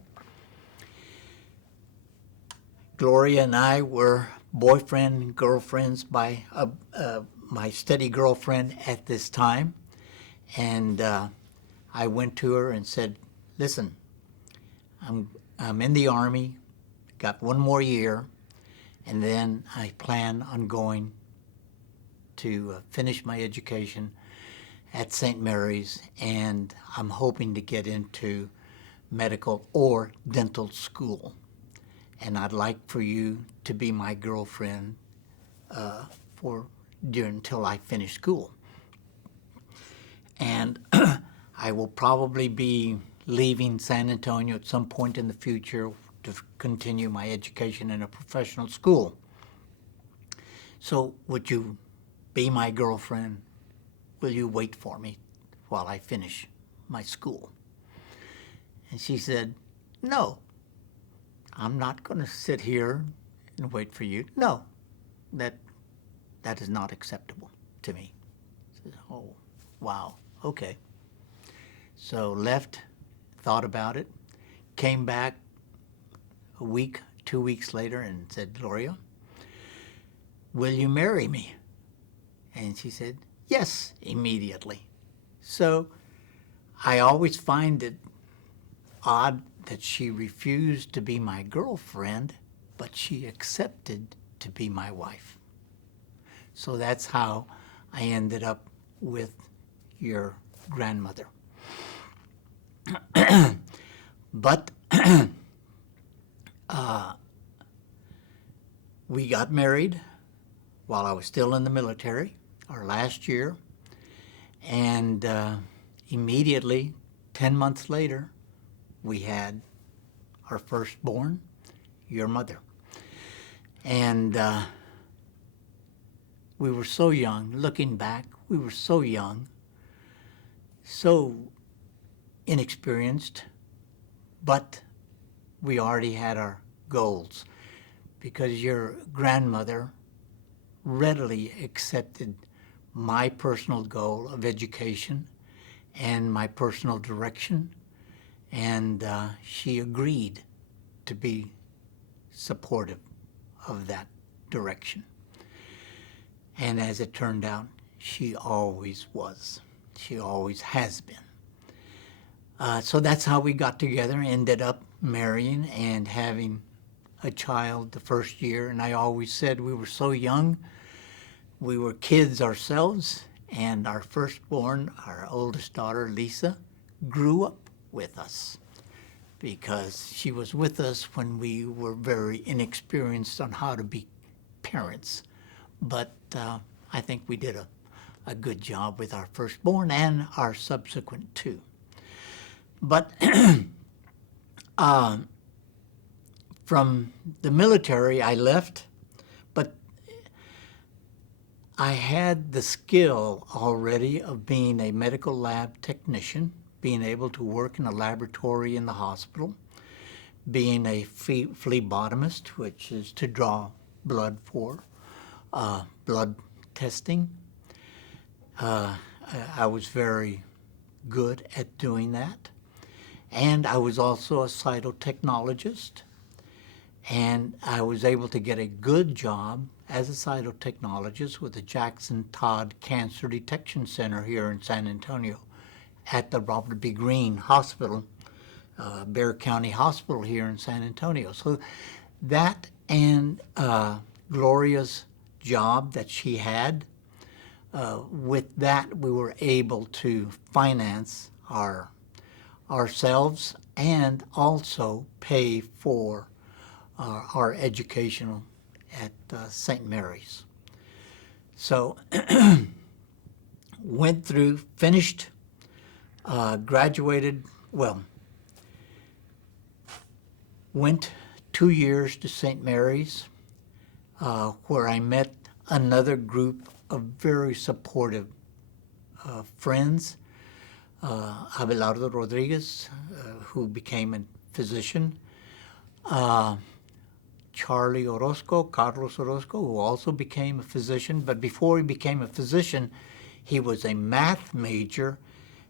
Gloria and I were boyfriend and girlfriends by my steady girlfriend at this time. And I went to her and said, listen, I'm in the Army, got 1 more year, and then I plan on going to finish my education at St. Mary's, and I'm hoping to get into medical or dental school. And I'd like for you to be my girlfriend until I finish school. And I will probably be leaving San Antonio at some point in the future to continue my education in a professional school. So would you be my girlfriend? Will you wait for me while I finish my school? And she said, no, I'm not going to sit here and wait for you. No, that is not acceptable to me. I said, oh, wow, okay. So left, thought about it, came back a week, 2 weeks later and said, Gloria, will you marry me? And she said, yes, immediately. So I always find it odd that she refused to be my girlfriend, but she accepted to be my wife. So that's how I ended up with your grandmother. But we got married while I was still in the military, our last year, and immediately, 10 months later, we had our firstborn, your mother. And we were so young. Looking back, we were so young, so inexperienced, but we already had our goals because your grandmother readily accepted my personal goal of education and my personal direction, and she agreed to be supportive of that direction. And as it turned out, she always was. She always has been. So that's how we got together, ended up marrying and having a child the first year. And I always said we were so young, we were kids ourselves, and our firstborn, our oldest daughter, Lisa, grew up with us because she was with us when we were very inexperienced on how to be parents. But I think we did a good job with our firstborn and our subsequent two. But from the military, I left, but I had the skill already of being a medical lab technician, being able to work in a laboratory in the hospital, being a phlebotomist, which is to draw blood for blood testing. I was very good at doing that. And I was also a cytotechnologist, and I was able to get a good job as a cytotechnologist with the Jackson Todd Cancer Detection Center here in San Antonio at the Robert B. Greene Hospital, Bexar County Hospital here in San Antonio. So that and Gloria's job that she had, with that we were able to finance ourselves and also pay for our educational at St. Mary's. So went through, finished, graduated, went 2 years to St. Mary's, where I met another group of very supportive friends. Abelardo Rodriguez, who became a physician, Charlie Orozco, Carlos Orozco, who also became a physician, but before he became a physician, He was a math major,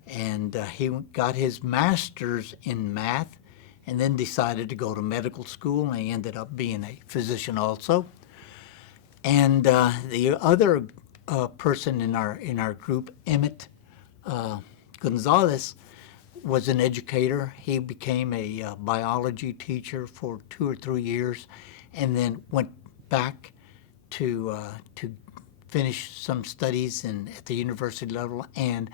and he got his master's in math, and then decided to go to medical school, and he ended up being a physician also. And the other person in our group, Emmett Gonzalez, was an educator. He became a biology teacher for 2 or 3 years, and then went back to finish some studies at the university level, and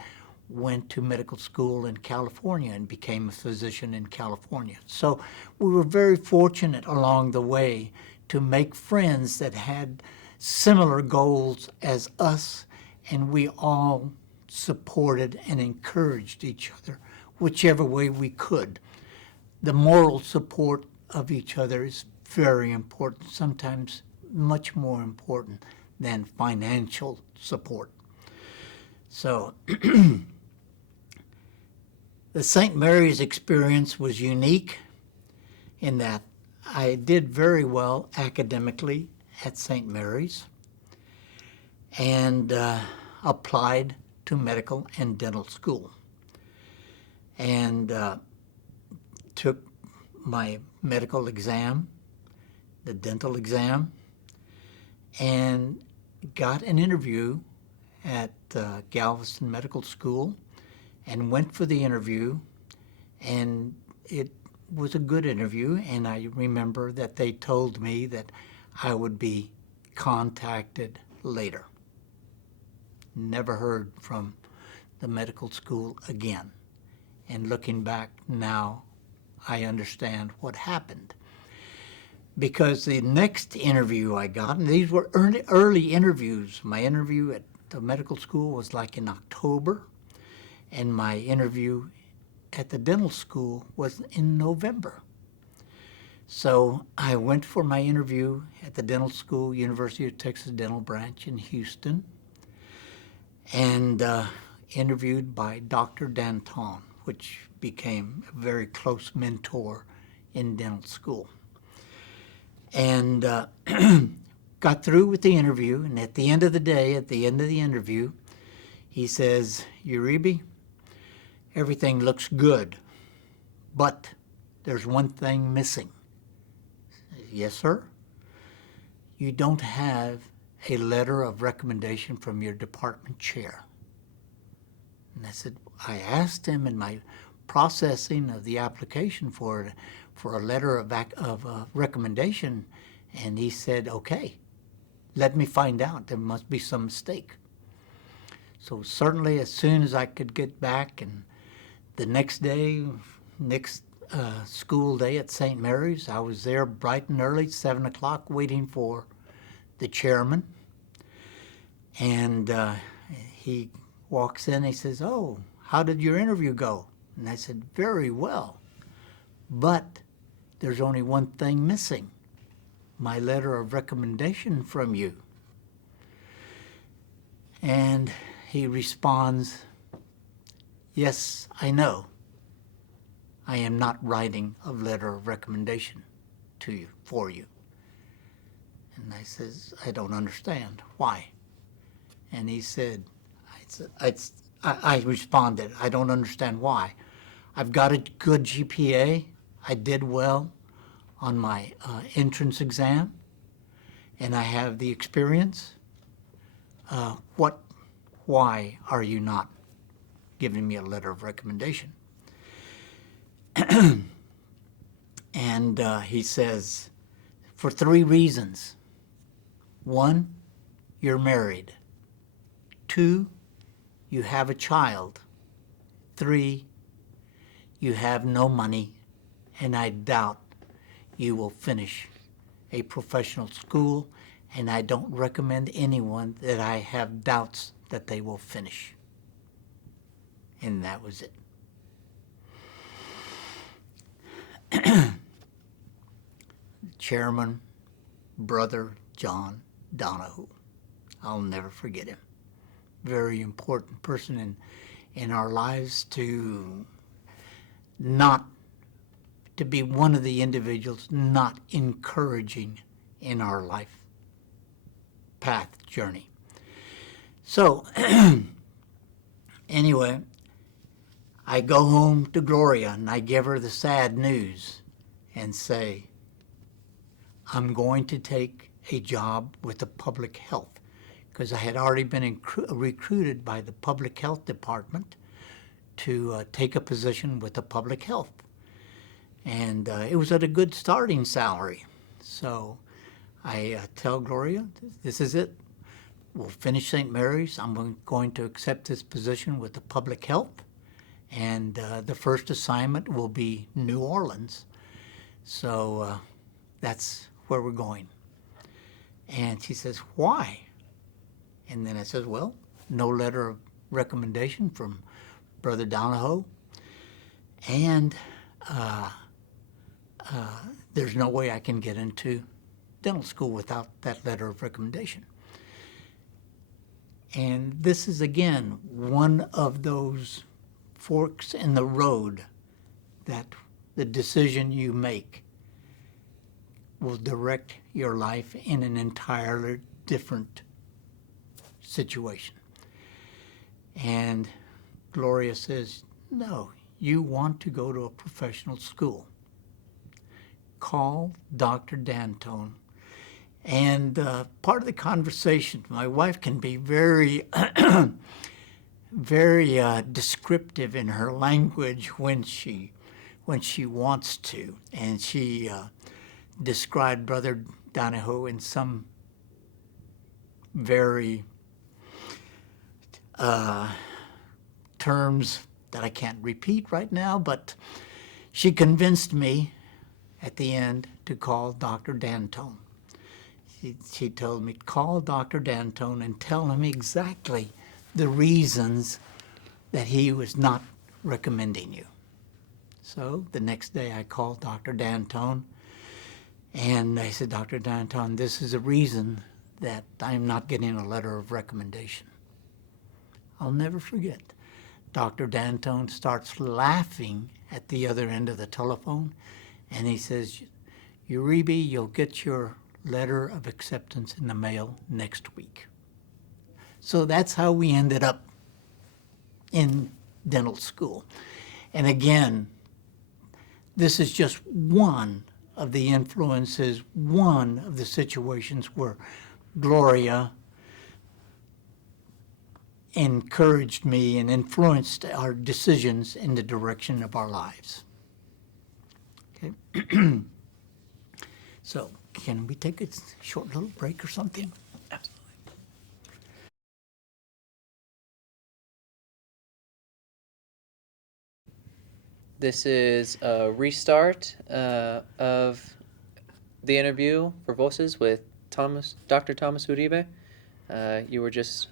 went to medical school in California and became a physician in California. So we were very fortunate along the way to make friends that had similar goals as us, and we all supported and encouraged each other whichever way we could. The moral support of each other is very important, sometimes much more important than financial support. So the St. Mary's experience was unique in that I did very well academically at St. Mary's, and applied to medical and dental school, and took my medical exam, the dental exam, and got an interview at Galveston Medical School, and went for the interview, and it was a good interview, and I remember that they told me that I would be contacted later. Never heard from the medical school again. And looking back now, I understand what happened. Because the next interview I got, and these were early interviews. My interview at the medical school was like in October, and my interview at the dental school was in November. So I went for my interview at the dental school, University of Texas Dental Branch in Houston, and interviewed by Dr. Danton, which became a very close mentor in dental school. And got through with the interview, and at the end of the day, at the end of the interview, he says, "Uribe, everything looks good, but there's one thing missing." "Yes, sir?" "You don't have a letter of recommendation from your department chair." And I said, I asked him in my processing of the application for a letter of recommendation, and he said, "Okay, let me find out. There must be some mistake." So certainly as soon as I could get back, and the next day, school day at St. Mary's, I was there bright and early, 7 o'clock, waiting for the chairman. And he walks in, he says, "Oh, how did your interview go?" And I said, "Very well, but there's only one thing missing, my letter of recommendation from you." And he responds, "Yes, I know. I am not writing a letter of recommendation to you, for you." And I says, "I don't understand. Why?" And he said, I responded, "I don't understand why. I've got a good GPA. I did well on my entrance exam, and I have the experience. Why are you not giving me a letter of recommendation?" And he says, "For 3 reasons. 1, you're married. 2, you have a child. 3, you have no money, and I doubt you will finish a professional school, and I don't recommend anyone that I have doubts that they will finish." And that was it. Chairman, Brother John Donahue. I'll never forget him. Very important person in our lives, to be one of the individuals not encouraging in our life path journey. So Anyway, I go home to Gloria and I give her the sad news and say, I'm going to take a job with the public health, because I had already been recruited by the public health department to take a position with the public health. And it was at a good starting salary. So I tell Gloria, this is it. We'll finish St. Mary's. I'm going to accept this position with the public health. And the first assignment will be New Orleans. So that's where we're going. And she says, why? And then I says, well, no letter of recommendation from Brother Donahoe. And there's no way I can get into dental school without that letter of recommendation. And this is, again, one of those forks in the road that the decision you make will direct your life in an entirely different situation. And Gloria says, no, you want to go to a professional school. Call Dr. D'Antone. And part of the conversation, my wife can be very, very descriptive in her language when she wants to. And she described Brother Donahoe in some very terms that I can't repeat right now, but she convinced me at the end to call Dr. D'Antone. She told me, call Dr. D'Antone and tell him exactly the reasons that he was not recommending you. So the next day I called Dr. D'Antone and I said, Dr. D'Antone, this is a reason that I'm not getting a letter of recommendation. I'll never forget. Dr. D'Antone starts laughing at the other end of the telephone, and he says, Uribe, you'll get your letter of acceptance in the mail next week. So that's how we ended up in dental school. And again, this is just one of the influences, one of the situations where Gloria encouraged me and influenced our decisions in the direction of our lives. Okay. So, can we take a short little break or something? Absolutely. This is a restart of the interview for Voces with Dr. Thomas Uribe. You were just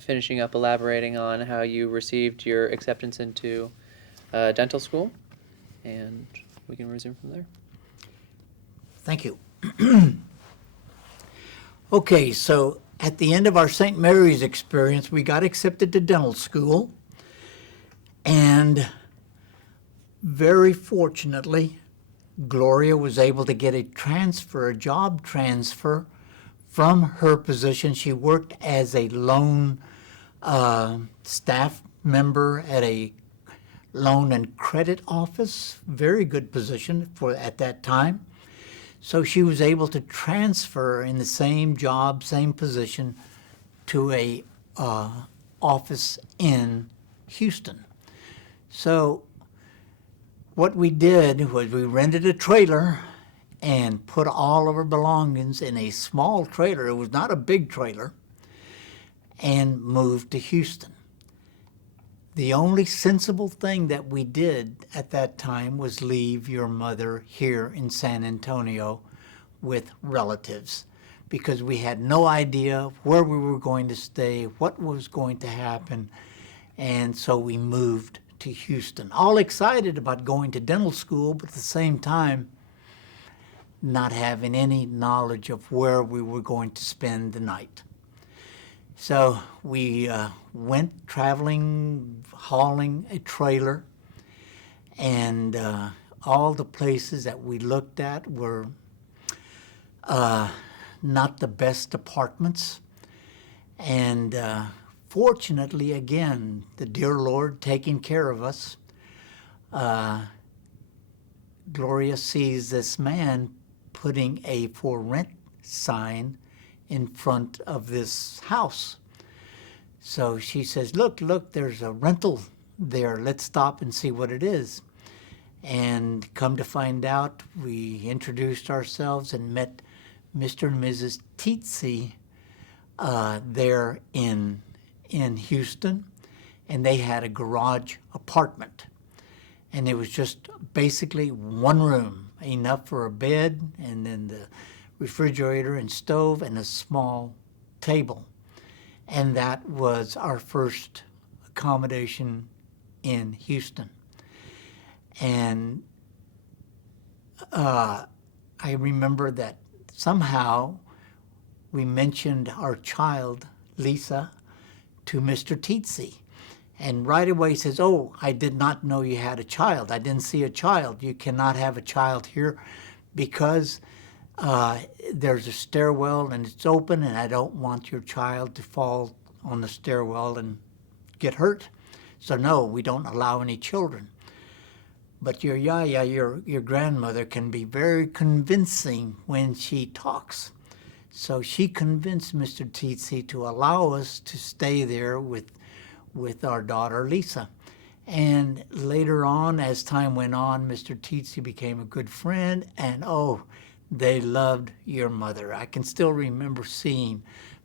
finishing up elaborating on how you received your acceptance into dental school, and we can resume from there. Thank you. Okay, so at the end of our St. Mary's experience, we got accepted to dental school, and very fortunately, Gloria was able to get a job transfer from her position. She worked as a loan staff member at a loan and credit office, very good position at that time. So she was able to transfer in the same job, same position, to a office in Houston. So what we did was we rented a trailer and put all of our belongings in a small trailer. It was not a big trailer, and moved to Houston. The only sensible thing that we did at that time was leave your mother here in San Antonio with relatives, because we had no idea where we were going to stay, what was going to happen, and so we moved to Houston. All excited about going to dental school, but at the same time, not having any knowledge of where we were going to spend the night. So we went traveling, hauling a trailer, and all the places that we looked at were not the best apartments. And fortunately, again, the dear Lord taking care of us, Gloria sees this man putting a for rent sign in front of this house. So she says, look, there's a rental there. Let's stop and see what it is. And come to find out, we introduced ourselves and met Mr. and Mrs. Teetsy there in Houston, and they had a garage apartment. And it was just basically one room, enough for a bed, and then the refrigerator and stove and a small table. And that was our first accommodation in Houston. And I remember that somehow we mentioned our child, Lisa, to Mr. Teetsy. And right away he says, oh, I did not know you had a child. I didn't see a child. You cannot have a child here because there's a stairwell and it's open, and I don't want your child to fall on the stairwell and get hurt. So no, we don't allow any children. But your yaya, your grandmother, can be very convincing when she talks. So she convinced Mr. Teetsy to allow us to stay there with our daughter, Lisa. And later on, as time went on, Mr. Teetsy became a good friend, and oh, they loved your mother. I can still remember seeing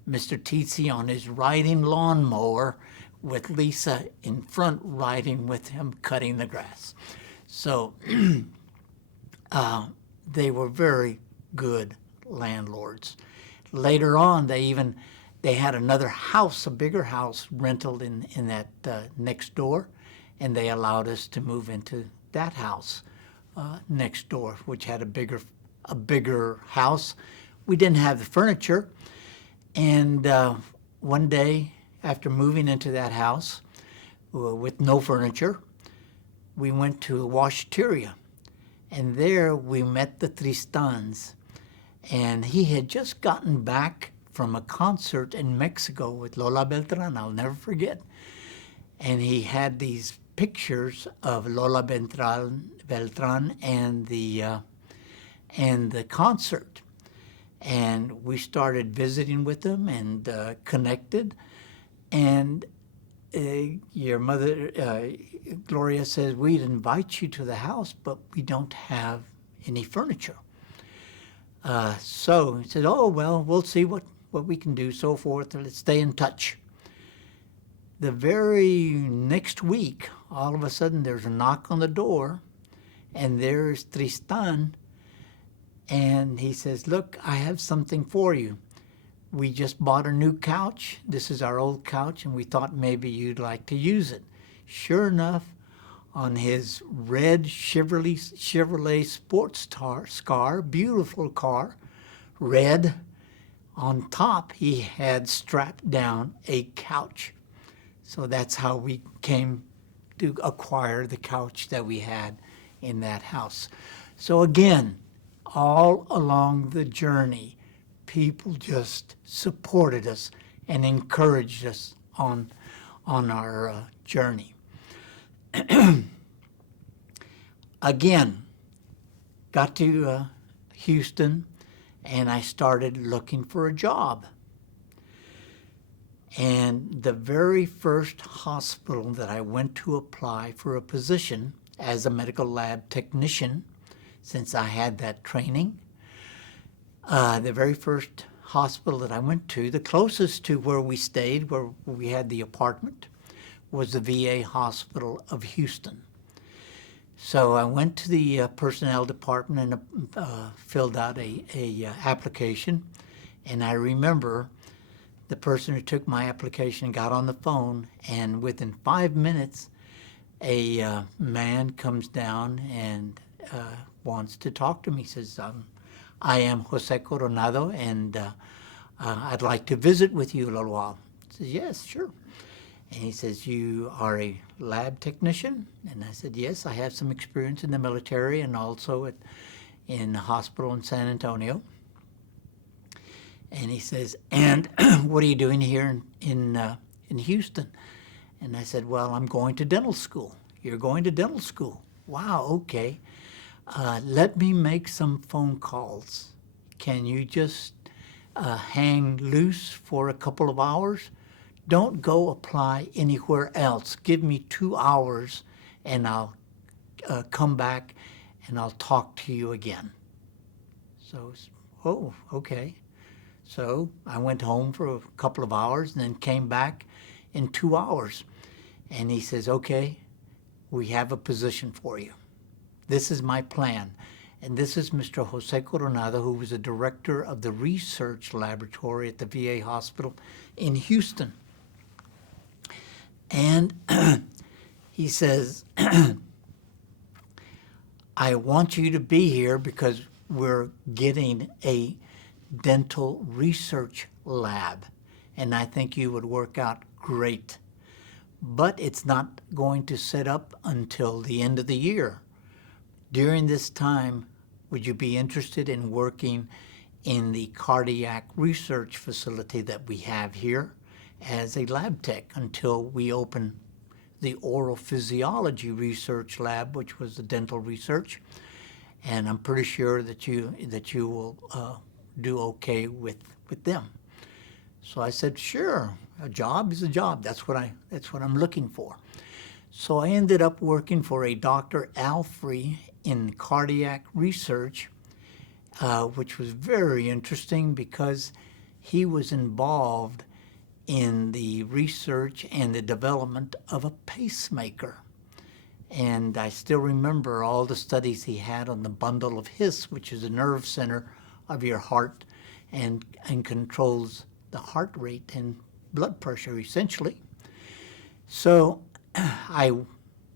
Mr. Teetsy on his riding lawnmower with Lisa in front riding with him, cutting the grass. So they were very good landlords. Later on, they had another house, a bigger house, rented in that next door, and they allowed us to move into that house next door, which had a bigger house. We didn't have the furniture, and one day after moving into that house with no furniture, we went to a washateria, and there we met the Tristans, and he had just gotten back from a concert in Mexico with Lola Beltran, I'll never forget. And he had these pictures of Lola Beltran and the concert. And we started visiting with them and connected. And your mother, Gloria, says, we'd invite you to the house, but we don't have any furniture. So he said, oh, well, we'll see what we can do, so forth, and let's stay in touch. The very next week, all of a sudden, there's a knock on the door, and there's Tristan, and he says, look, I have something for you. We just bought a new couch. This is our old couch, and we thought maybe you'd like to use it. Sure enough, on his red Chevrolet Sports Car, beautiful car, red, on top he had strapped down a couch. So that's how we came to acquire the couch that we had in that house. So again, all along the journey, people just supported us and encouraged us on our journey. Again, got to Houston, and I started looking for a job. And the very first hospital that I went to apply for a position as a medical lab technician, since I had that training, the very first hospital that I went to, the closest to where we stayed, where we had the apartment, was the VA Hospital of Houston. So I went to the personnel department and filled out a application, and I remember the person who took my application got on the phone, and within 5 minutes, a man comes down and wants to talk to me. He says, I am Jose Coronado, and I'd like to visit with you a little while. I says, yes, sure. And he says, you are a lab technician? And I said, yes, I have some experience in the military and also in a hospital in San Antonio. And he says, and what are you doing here in in Houston. And I said, well, I'm going to dental school. You're going to dental school. Wow, okay. Let me make some phone calls. Can you just hang loose for a couple of hours? Don't go apply anywhere else. Give me 2 hours and I'll come back and I'll talk to you again. So, oh, okay. So I went home for a couple of hours and then came back in 2 hours. And he says, okay, we have a position for you. This is my plan. And this is Mr. Jose Coronado, who was the director of the research laboratory at the VA hospital in Houston. And he says, I want you to be here because we're getting a dental research lab, and I think you would work out great. But it's not going to set up until the end of the year. During this time, would you be interested in working in the cardiac research facility that we have here as a lab tech until we open the oral physiology research lab, which was the dental research? And I'm pretty sure that you will do okay with them. So I said, sure, a job is a job. That's what I'm looking for. So I ended up working for a Dr. Alfrey in cardiac research, which was very interesting because he was involved in the research and the development of a pacemaker. And I still remember all the studies he had on the bundle of His, which is a nerve center of your heart and controls the heart rate and blood pressure, essentially. So I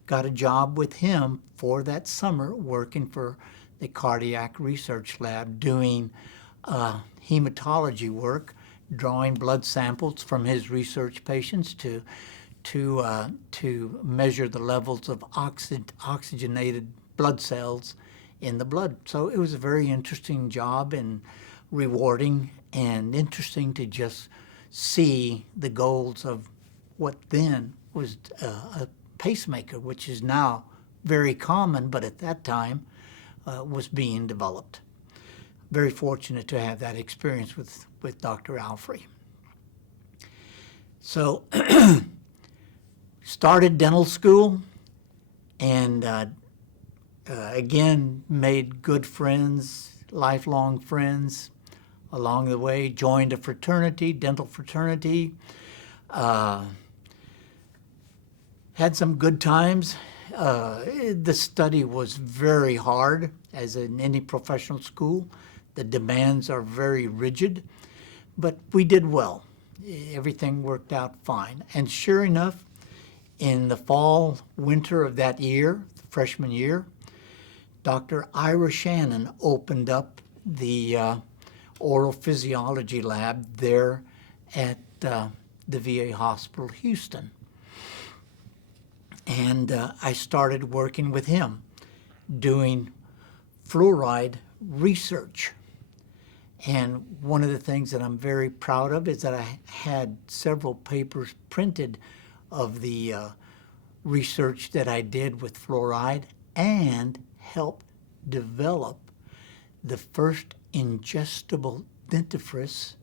got a job with him for that summer working for the cardiac research lab, doing hematology work, drawing blood samples from his research patients to measure the levels of oxygenated blood cells in the blood. So it was a very interesting job and rewarding and interesting to just see the goals of what then was a pacemaker, which is now very common, but at that time was being developed. Very fortunate to have that experience with Dr. Alfrey. So started dental school and again made good friends, lifelong friends along the way. Joined a fraternity, dental fraternity. Had some good times. The study was very hard, as in any professional school. The demands are very rigid, but we did well. Everything worked out fine. And sure enough, in the fall, winter of that year, freshman year, Dr. Ira Shannon opened up the oral physiology lab there at the VA Hospital, Houston. And I started working with him, doing fluoride research. And one of the things that I'm very proud of is that I had several papers printed of the research that I did with fluoride and helped develop the first ingestible dentifrice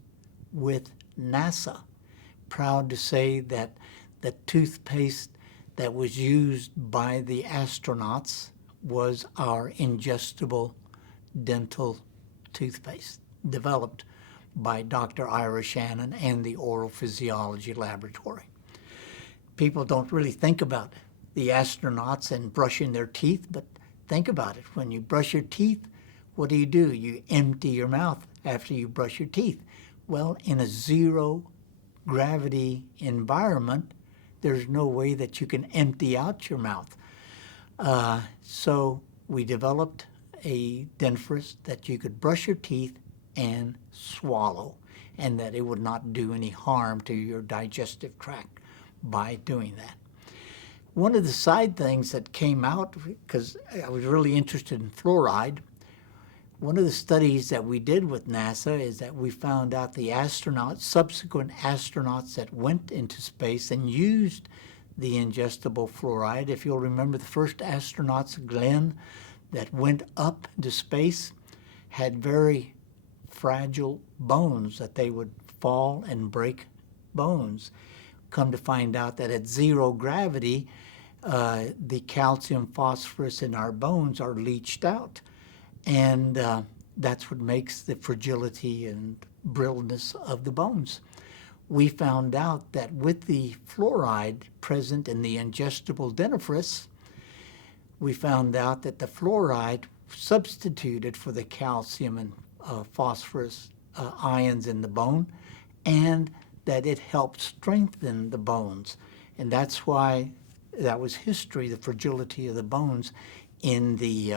with NASA. Proud to say that the toothpaste that was used by the astronauts was our ingestible dental toothpaste, developed by Dr. Ira Shannon and the Oral Physiology Laboratory. People don't really think about the astronauts and brushing their teeth, but think about it. When you brush your teeth, what do? You empty your mouth after you brush your teeth. Well, in a zero gravity environment, there's no way that you can empty out your mouth. So we developed a dentifrice that you could brush your teeth and swallow, and that it would not do any harm to your digestive tract by doing that. One of the side things that came out, because I was really interested in fluoride, one of the studies that we did with NASA is that we found out the astronauts, subsequent astronauts that went into space and used the ingestible fluoride. If you'll remember, the first astronauts, Glenn, that went up into space had very fragile bones, that they would fall and break bones. Come to find out that at zero gravity, the calcium, phosphorus in our bones are leached out. And that's what makes the fragility and brittleness of the bones. We found out that with the fluoride present in the ingestible dentifrice, we found out that the fluoride substituted for the calcium and phosphorus ions in the bone, and that it helped strengthen the bones. And that's why that was history, the fragility of the bones in the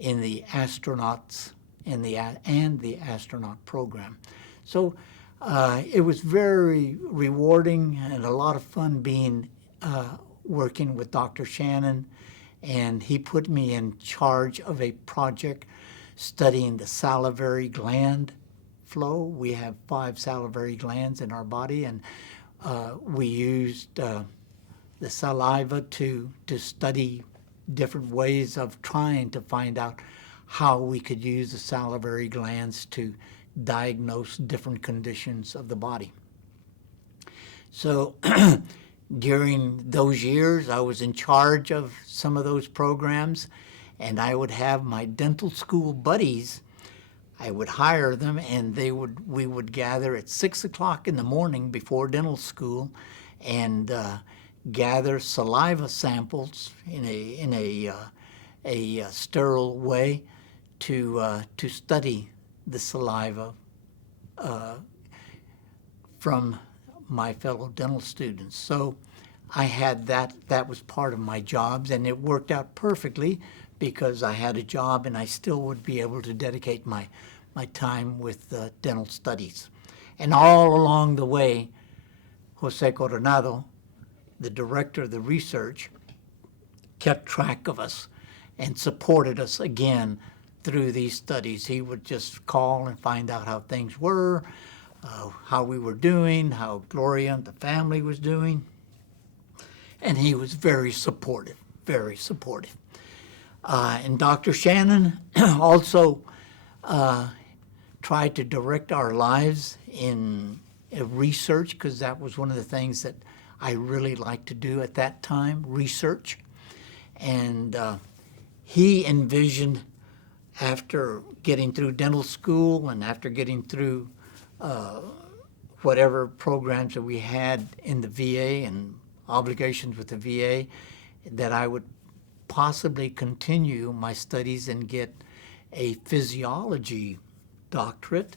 astronauts and the astronaut program. So it was very rewarding and a lot of fun being working with Dr. Shannon, and he put me in charge of a project studying the salivary gland flow. We have 5 salivary glands in our body, and we used the saliva to study different ways of trying to find out how we could use the salivary glands to diagnose different conditions of the body. So during those years, I was in charge of some of those programs, and I would have my dental school buddies. I would hire them, and we would gather at 6 o'clock in the morning before dental school, and gather saliva samples in a sterile way to study the saliva from my fellow dental students. So I had that was part of my jobs, and it worked out perfectly because I had a job and I still would be able to dedicate my time with dental studies. And all along the way, Jose Coronado, the director of the research, kept track of us and supported us again through these studies. He would just call and find out how things were, how we were doing, how Gloria and the family was doing. And he was very supportive, very supportive. And Dr. Shannon also tried to direct our lives in research, because that was one of the things that I really liked to do at that time, research. And he envisioned, after getting through dental school and after getting through whatever programs that we had in the VA and obligations with the VA, that I would possibly continue my studies and get a physiology doctorate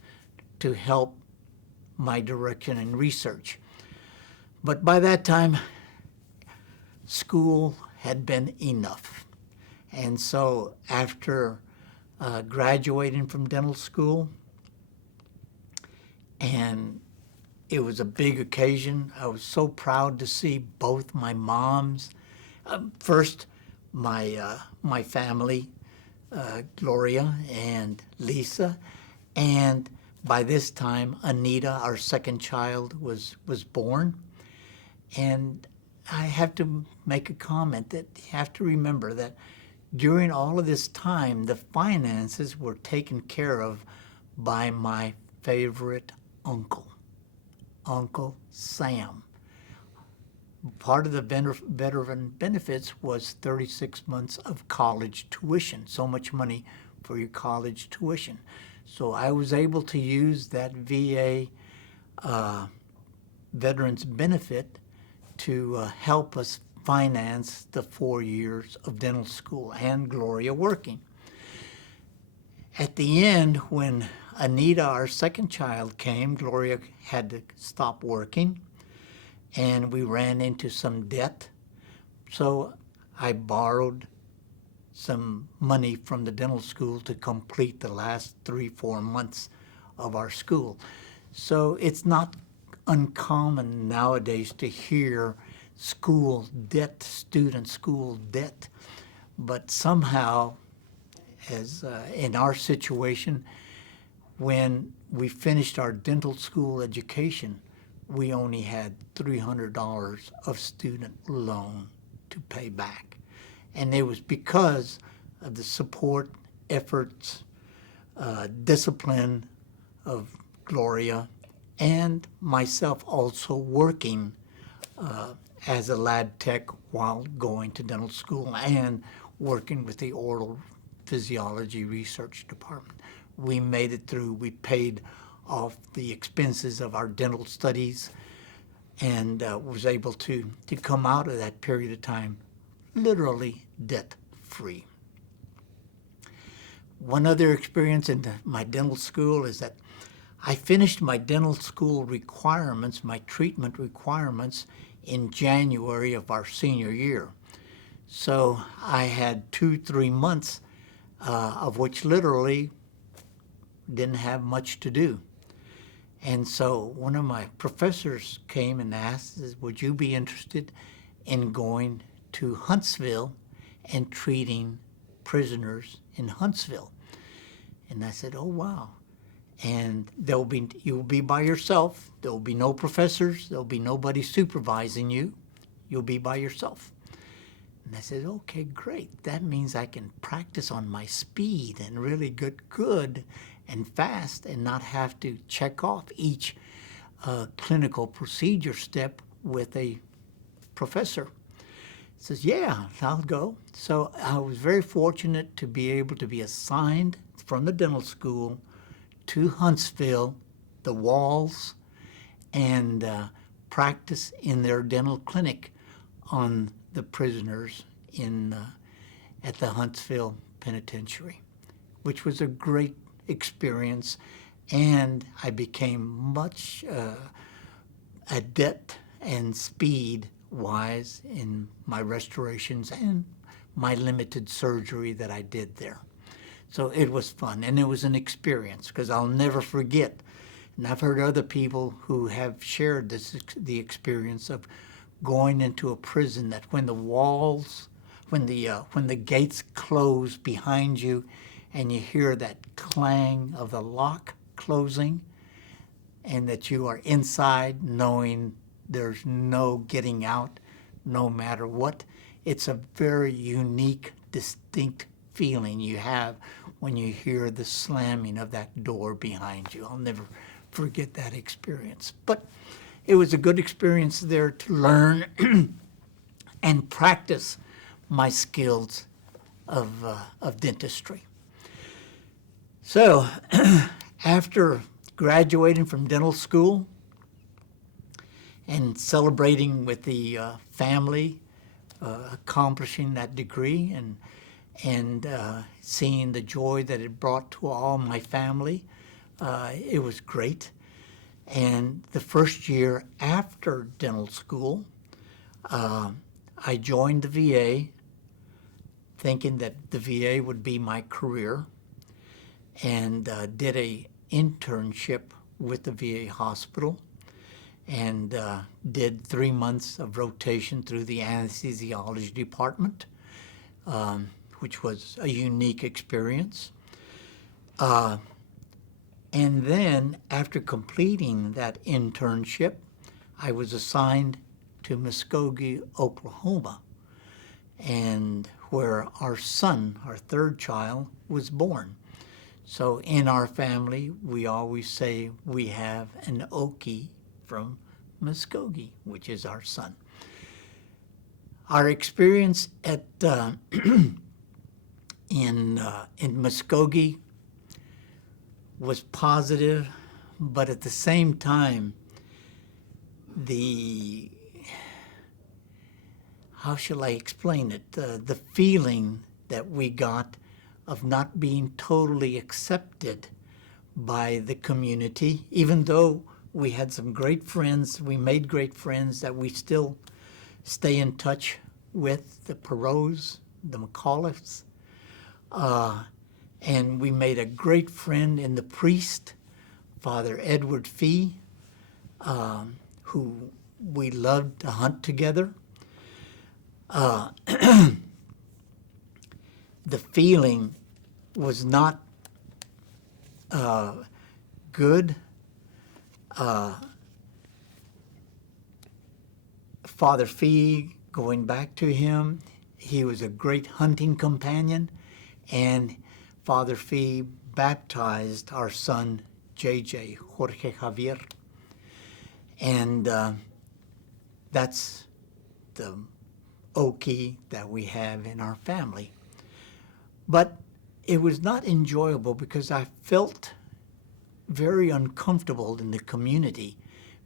to help my direction in research. But by that time, school had been enough. And so after graduating from dental school, and it was a big occasion. I was so proud to see both my moms. First, my family, Gloria and Lisa, and by this time, Anita, our second child, was born. And I have to make a comment that you have to remember that during all of this time, the finances were taken care of by my favorite uncle, Uncle Sam. Part of the veteran benefits was 36 months of college tuition, so much money for your college tuition. So I was able to use that VA veterans benefit to help us finance the 4 years of dental school and Gloria working. At the end, when Anita, our second child, came, Gloria had to stop working, and we ran into some debt. So I borrowed some money from the dental school to complete the last 3-4 months of our school. So it's not uncommon nowadays to hear school debt, student school debt, but somehow, as in our situation, when we finished our dental school education, we only had $300 of student loan to pay back. And it was because of the support, efforts, discipline of Gloria and myself also working as a lab tech while going to dental school and working with the oral physiology research department. We made it through. We paid off the expenses of our dental studies and was able to come out of that period of time literally debt-free. One other experience in my dental school is that I finished my dental school requirements, my treatment requirements, in January of our senior year. So I had 2-3 months of which literally didn't have much to do. And so one of my professors came and asked, would you be interested in going to Huntsville and treating prisoners in Huntsville? And I said, oh, wow. And you'll be by yourself. There'll be no professors. There'll be nobody supervising you. You'll be by yourself. And I said, okay, great. That means I can practice on my speed and really get good and fast and not have to check off each clinical procedure step with a professor. He says, yeah, I'll go. So I was very fortunate to be able to be assigned from the dental school to Huntsville, the Walls, and practice in their dental clinic on the prisoners at the Huntsville Penitentiary, which was a great experience, and I became much adept and speed-wise in my restorations and my limited surgery that I did there. So it was fun, and it was an experience, because I'll never forget, and I've heard other people who have shared the experience of going into a prison that when the gates close behind you and you hear that clang of the lock closing and that you are inside knowing there's no getting out no matter what, it's a very unique, distinct feeling you have when you hear the slamming of that door behind you. I'll never forget that experience. But it was a good experience there to learn and practice my skills of dentistry. So after graduating from dental school and celebrating with the family, accomplishing that degree and seeing the joy that it brought to all my family, it was great. And the first year after dental school, I joined the VA thinking that the VA would be my career, and did a internship with the VA hospital and did 3 months of rotation through the anesthesiology department, which was a unique experience. And then after completing that internship, I was assigned to Muskogee, Oklahoma, and where our son, our third child, was born. So in our family, we always say we have an Okie from Muskogee, which is our son. Our experience at in Muskogee was positive, but at the same time, how shall I explain it? The feeling that we got of not being totally accepted by the community, even though we had some great friends, we made great friends that we still stay in touch with, the Perrots, the McAuliffes, and we made a great friend in the priest, Father Edward Fee, who we loved to hunt together. The feeling was not good. Father Fee, going back to him, he was a great hunting companion, and Father Fee baptized our son JJ, Jorge Javier. And that's the Oki that we have in our family. But it was not enjoyable because I felt very uncomfortable in the community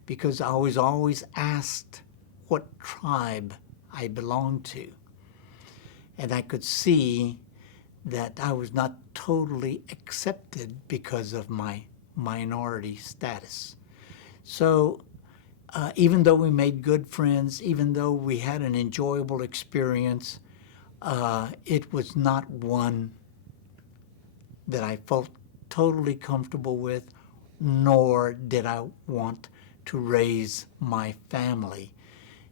because I was always asked what tribe I belonged to. And I could see that I was not totally accepted because of my minority status. So even though we made good friends, even though we had an enjoyable experience, it was not one that I felt totally comfortable with, nor did I want to raise my family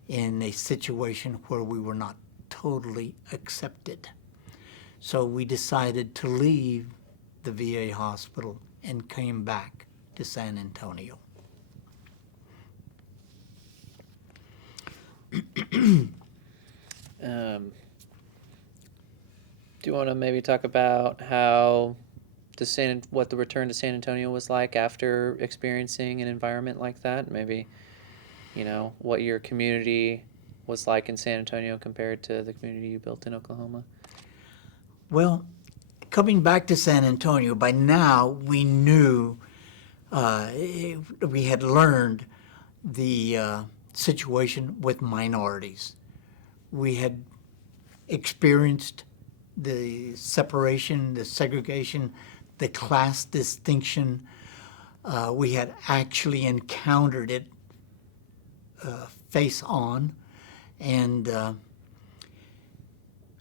in a situation where we were not totally accepted. So we decided to leave the VA hospital and came back to San Antonio. Do you want to maybe talk about how what the return to San Antonio was like after experiencing an environment like that? Maybe, what your community was like in San Antonio compared to the community you built in Oklahoma? Well, coming back to San Antonio, by now we knew, we had learned the situation with minorities. We had experienced the separation, the segregation, the class distinction. We had actually encountered it face on. And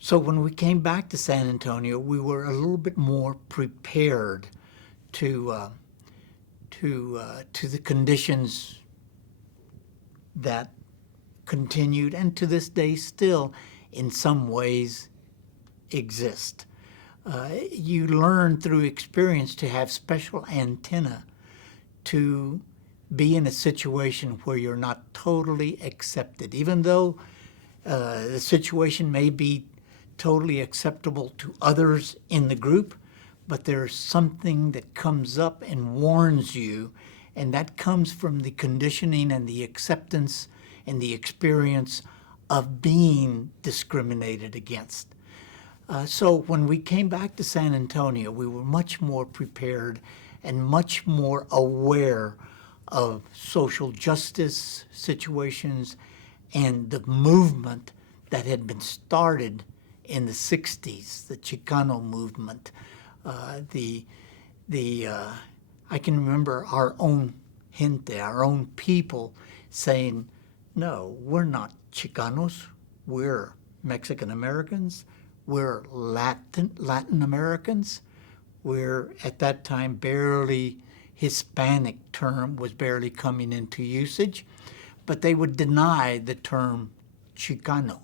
so when we came back to San Antonio, we were a little bit more prepared to the conditions that continued and to this day still in some ways exist. You learn through experience to have special antenna to be in a situation where you're not totally accepted, even though the situation may be totally acceptable to others in the group, but there's something that comes up and warns you, and that comes from the conditioning and the acceptance and the experience of being discriminated against. So when we came back to San Antonio, we were much more prepared and much more aware of social justice situations and the movement that had been started in the 60s, the Chicano movement. I can remember our own gente, our own people saying, no, we're not Chicanos, we're Mexican Americans, we're Latin Americans, we're at that time barely, Hispanic term was barely coming into usage, but they would deny the term Chicano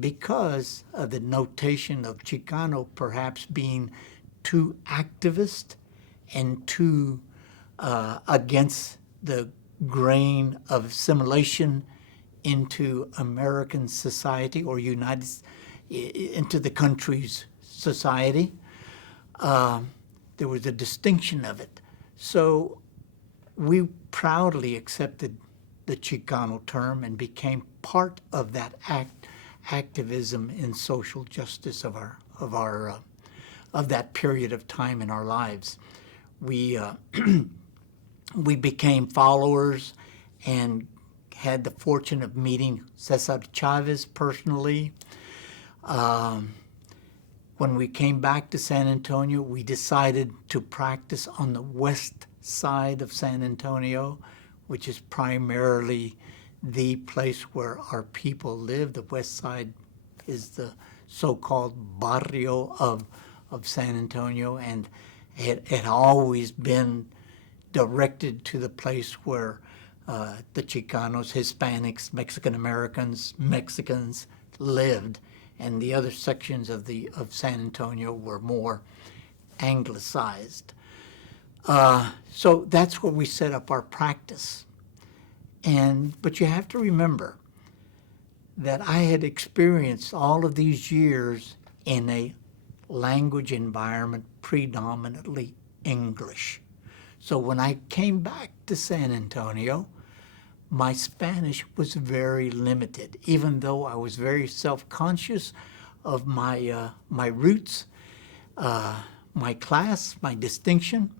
because of the notation of Chicano perhaps being too activist and too against the grain of assimilation into American society or into the country's society. There was a distinction of it. So we proudly accepted the Chicano term and became part of that activism in social justice of that period of time in our lives. We we became followers and had the fortune of meeting Cesar Chavez personally. When we came back to San Antonio, we decided to practice on the west side of San Antonio, which is primarily the place where our people live. The west side is the so-called barrio of San Antonio, and it had always been directed to the place where the Chicanos, Hispanics, Mexican Americans, Mexicans lived, and the other sections of San Antonio were more anglicized. So that's where we set up our practice. But you have to remember that I had experienced all of these years in a language environment predominantly English. So when I came back to San Antonio, my Spanish was very limited, even though I was very self-conscious of my roots, my class, my distinction,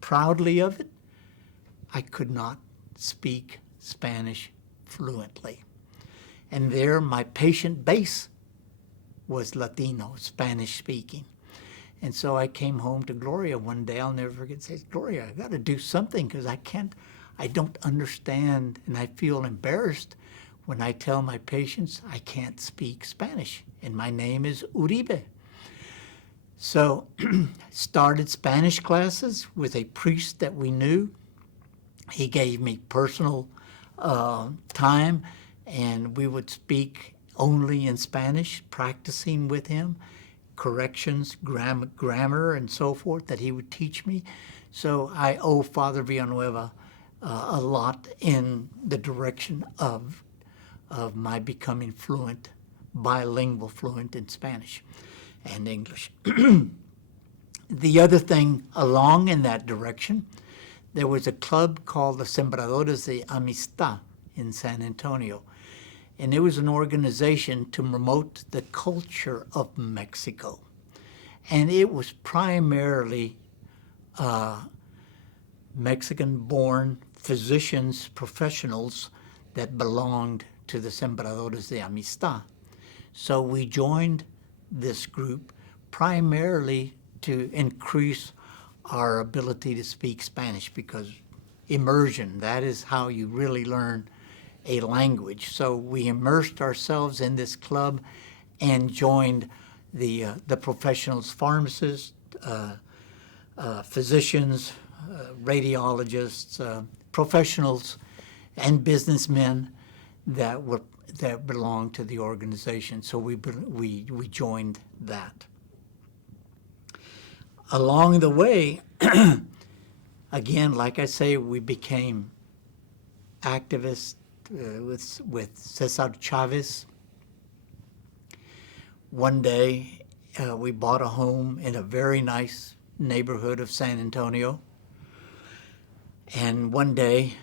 proudly of it. I could not speak Spanish fluently. And there, my patient base was Latino, Spanish speaking. And so I came home to Gloria one day. I'll never forget, says, Gloria, I got to do something because I don't understand, and I feel embarrassed when I tell my patients I can't speak Spanish, and my name is Uribe. So started Spanish classes with a priest that we knew. He gave me personal time, and we would speak only in Spanish, practicing with him, corrections, grammar, and so forth that he would teach me. So I owe Father Villanueva a lot in the direction of my becoming fluent, bilingual fluent in Spanish and English. The other thing along in that direction, there was a club called the Sembradores de Amistad in San Antonio. And it was an organization to promote the culture of Mexico. And it was primarily Mexican-born physicians, professionals that belonged to the Sembradores de Amistad. So we joined this group primarily to increase our ability to speak Spanish, because immersion, that is how you really learn a language. So we immersed ourselves in this club and joined the professionals, pharmacists, physicians, radiologists, professionals, and businessmen that belonged to the organization. So we joined that. Along the way, again, like I say, we became activists with Cesar Chavez. One day, we bought a home in a very nice neighborhood of San Antonio. And one day,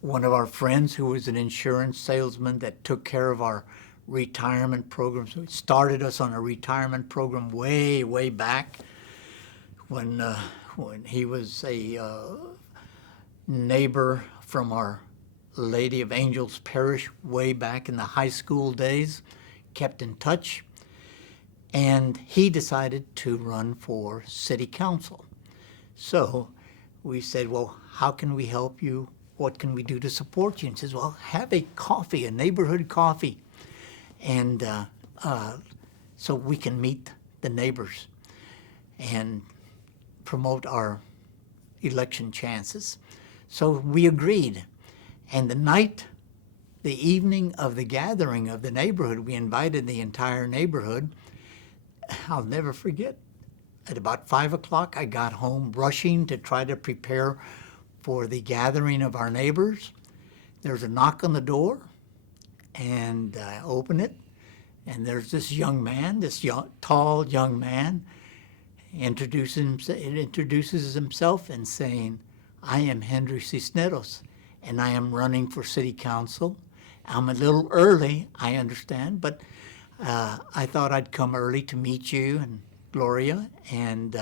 one of our friends who was an insurance salesman that took care of our retirement program, so he started us on a retirement program way, way back when he was a neighbor from Our Lady of Angels Parish way back in the high school days, kept in touch, and he decided to run for city council. So we said, well, how can we help you? What can we do to support you? And he says, well, have a coffee, a neighborhood coffee, and so we can meet the neighbors and promote our election chances. So we agreed. And the evening of the gathering of the neighborhood, we invited the entire neighborhood. I'll never forget, at about 5 o'clock, I got home rushing to try to prepare for the gathering of our neighbors. There's a knock on the door, and I open it, and there's this young man, tall young man, introduces himself and saying, I am Henry Cisneros, and I am running for city council. I'm a little early, I understand, but I thought I'd come early to meet you and Gloria, and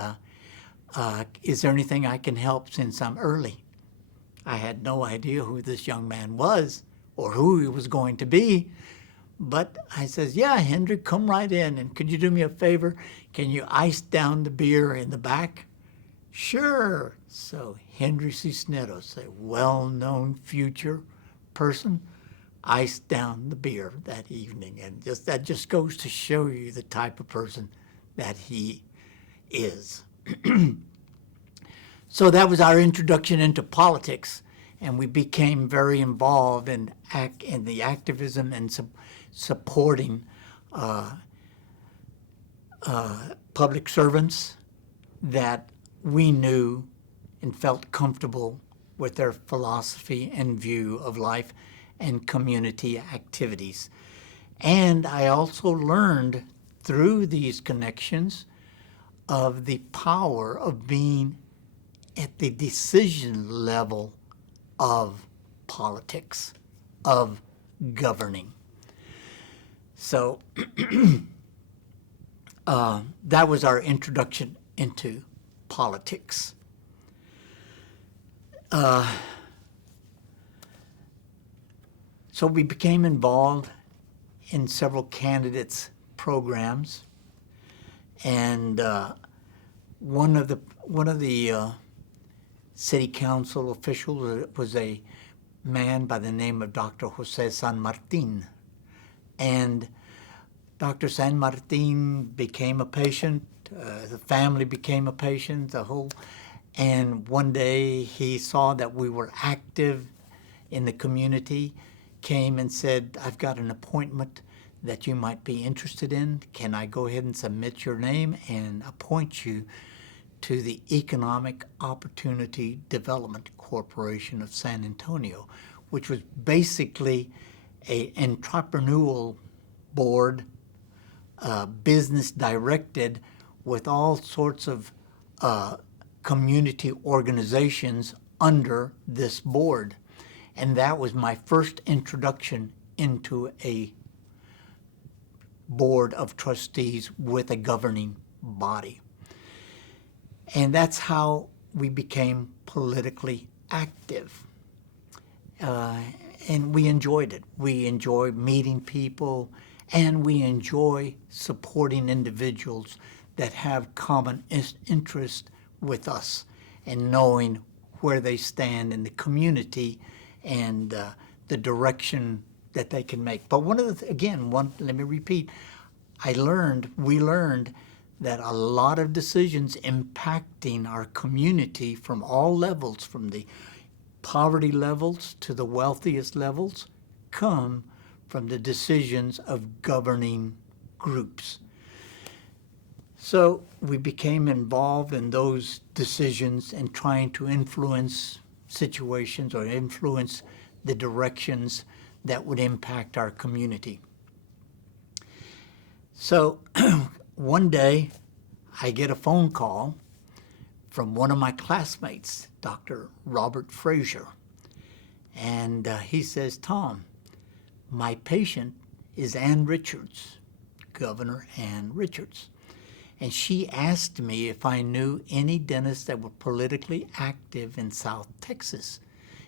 is there anything I can help since I'm early? I had no idea who this young man was or who he was going to be, but I says, yeah, Henry, come right in, and could you do me a favor? Can you ice down the beer in the back? Sure. So Henry Cisneros, a well-known future person, iced down the beer that evening, and that just goes to show you the type of person that he is. So that was our introduction into politics, and we became very involved in the activism and supporting public servants that we knew and felt comfortable with their philosophy and view of life and community activities. And I also learned through these connections of the power of being at the decision level of politics, of governing. So that was our introduction into politics. So we became involved in several candidates' programs, and one of the city council officials was a man by the name of Dr. Jose San Martin. And Dr. San Martin became a patient, the family became a patient, and one day he saw that we were active in the community, came and said, I've got an appointment that you might be interested in. Can I go ahead and submit your name and appoint you to the Economic Opportunity Development Corporation of San Antonio, which was basically an entrepreneurial board, business directed, with all sorts of community organizations under this board. And that was my first introduction into a board of trustees with a governing body. And that's how we became politically active. And we enjoyed it. We enjoyed meeting people, and we enjoy supporting individuals that have common interest with us and knowing where they stand in the community and the direction that they can make. But let me repeat, we learned that a lot of decisions impacting our community from all levels, from the poverty levels to the wealthiest levels, come from the decisions of governing groups. So we became involved in those decisions and trying to influence situations or influence the directions that would impact our community. So one day I get a phone call from one of my classmates, Dr. Robert Frazier. And he says, Tom, my patient is Ann Richards, Governor Ann Richards. And she asked me if I knew any dentists that were politically active in South Texas.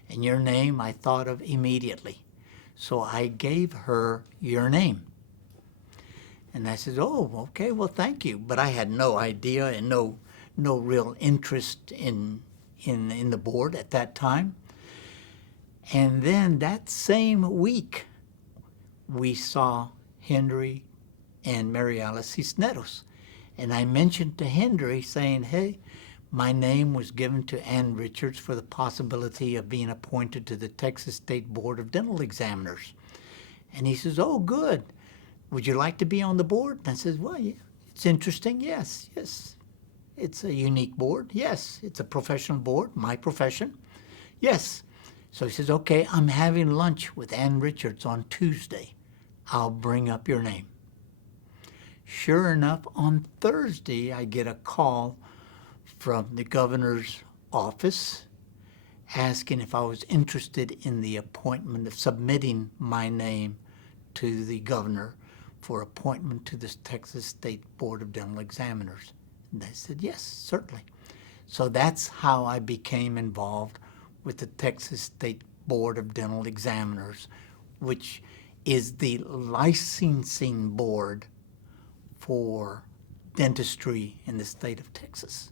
And your name I thought of immediately. So I gave her your name. And I said, oh, okay, well, thank you. But I had no idea and no real interest in the board at that time. And then that same week, we saw Henry and Mary Alice Cisneros. And I mentioned to Henry saying, hey, my name was given to Ann Richards for the possibility of being appointed to the Texas State Board of Dental Examiners. And he says, oh, good. Would you like to be on the board? And I says, well, yeah, it's interesting. Yes. It's a unique board. Yes. It's a professional board, my profession. Yes. So he says, okay, I'm having lunch with Ann Richards on Tuesday. I'll bring up your name. Sure enough, on Thursday, I get a call from the governor's office asking if I was interested in the appointment of submitting my name to the governor for appointment to the Texas State Board of Dental Examiners. And I said, yes, certainly. So that's how I became involved with the Texas State Board of Dental Examiners, which is the licensing board for dentistry in the state of Texas.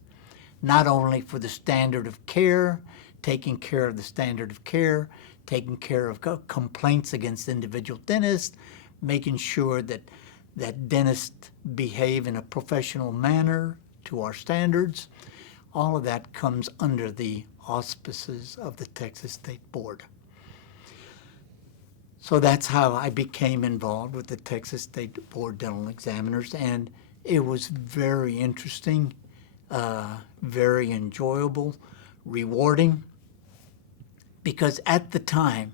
Not only for the standard of care, taking care of the standard of care, taking care of complaints against individual dentists, making sure that dentists behave in a professional manner to our standards. All of that comes under the auspices of the Texas State Board. So that's how I became involved with the Texas State Board Dental Examiners, and It was very interesting, very enjoyable, rewarding, because at the time,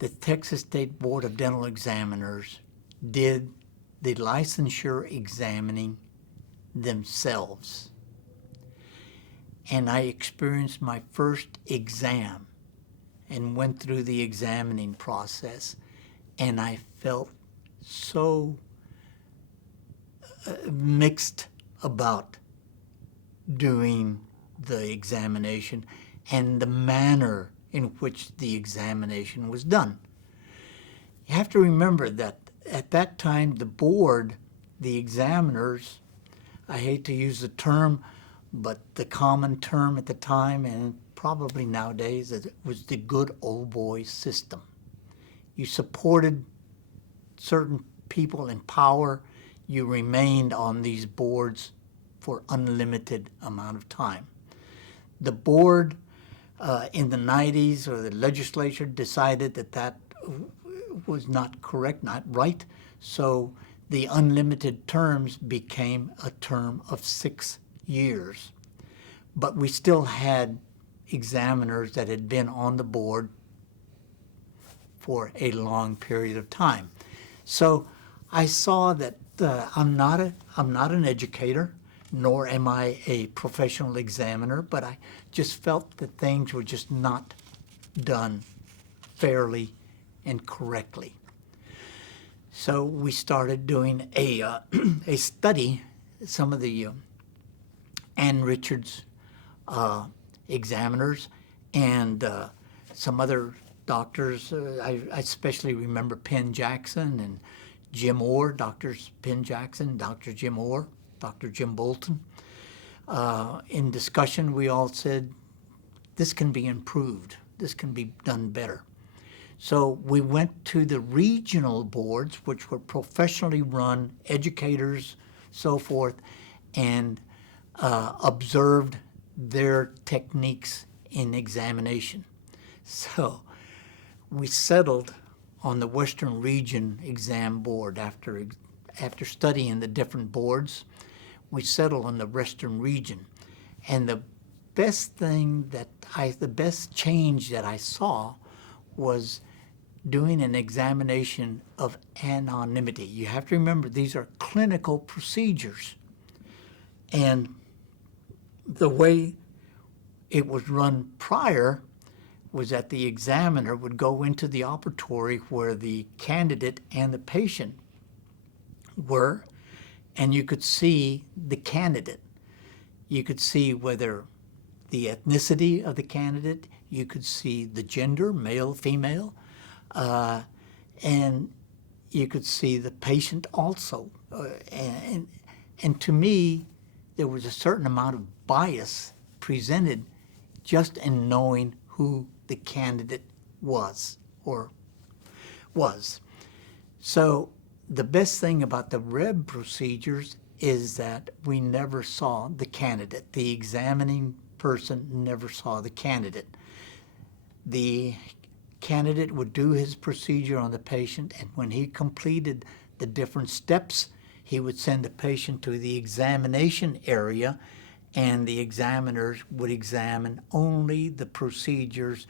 the Texas State Board of Dental Examiners did the licensure examining themselves. And I experienced my first exam and went through the examining process, and I felt so mixed about doing the examination and the manner in which the examination was done. You have to remember that at that time, the board, the examiners, I hate to use the term, but the common term at the time and probably nowadays, it was the good old boy system. You supported certain people in power. You remained on these boards for unlimited amount of time. The board in the 90s, or the legislature, decided that that was not correct, not right. So the unlimited terms became a term of 6 years. But we still had examiners that had been on the board for a long period of time. So I saw that I'm not an educator, nor am I a professional examiner, but I just felt that things were just not done fairly and correctly. So we started doing a study. Some of the Ann Richards examiners and some other doctors. I especially remember Penn Jackson and Jim Orr, Doctors Penn Jackson, Dr. Jim Orr, Dr. Jim Bolton. In discussion, we all said, this can be improved. This can be done better. So we went to the regional boards, which were professionally run, educators, so forth, and observed their techniques in examination. So we settled on the Western Region Exam Board. After studying the different boards, we settled on the Western Region. And the best change that I saw was doing an examination of anonymity. You have to remember, these are clinical procedures. And the way it was run prior was that the examiner would go into the operatory where the candidate and the patient were, and you could see the candidate. You could see whether the ethnicity of the candidate, you could see the gender, male, female, and you could see the patient also. And to me, there was a certain amount of bias presented just in knowing who the candidate was or was. So the best thing about the REB procedures is that we never saw the candidate. The examining person never saw the candidate. The candidate would do his procedure on the patient, and when he completed the different steps, he would send the patient to the examination area, and the examiners would examine only the procedures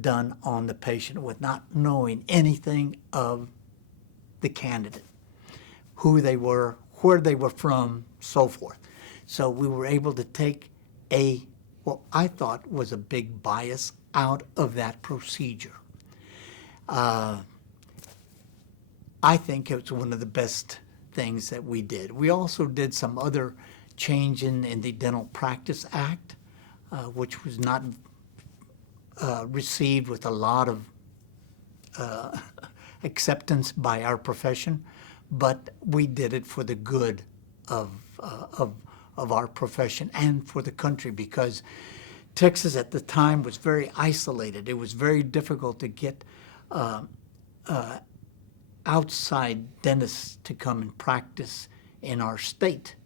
done on the patient with not knowing anything of the candidate, who they were, where they were from, so forth. So we were able to take what I thought was a big bias out of that procedure. I think it was one of the best things that we did. We also did some other change in the Dental Practice Act, which was not received with a lot of acceptance by our profession, but we did it for the good of our profession and for the country, because Texas at the time was very isolated. It was very difficult to get outside dentists to come and practice in our state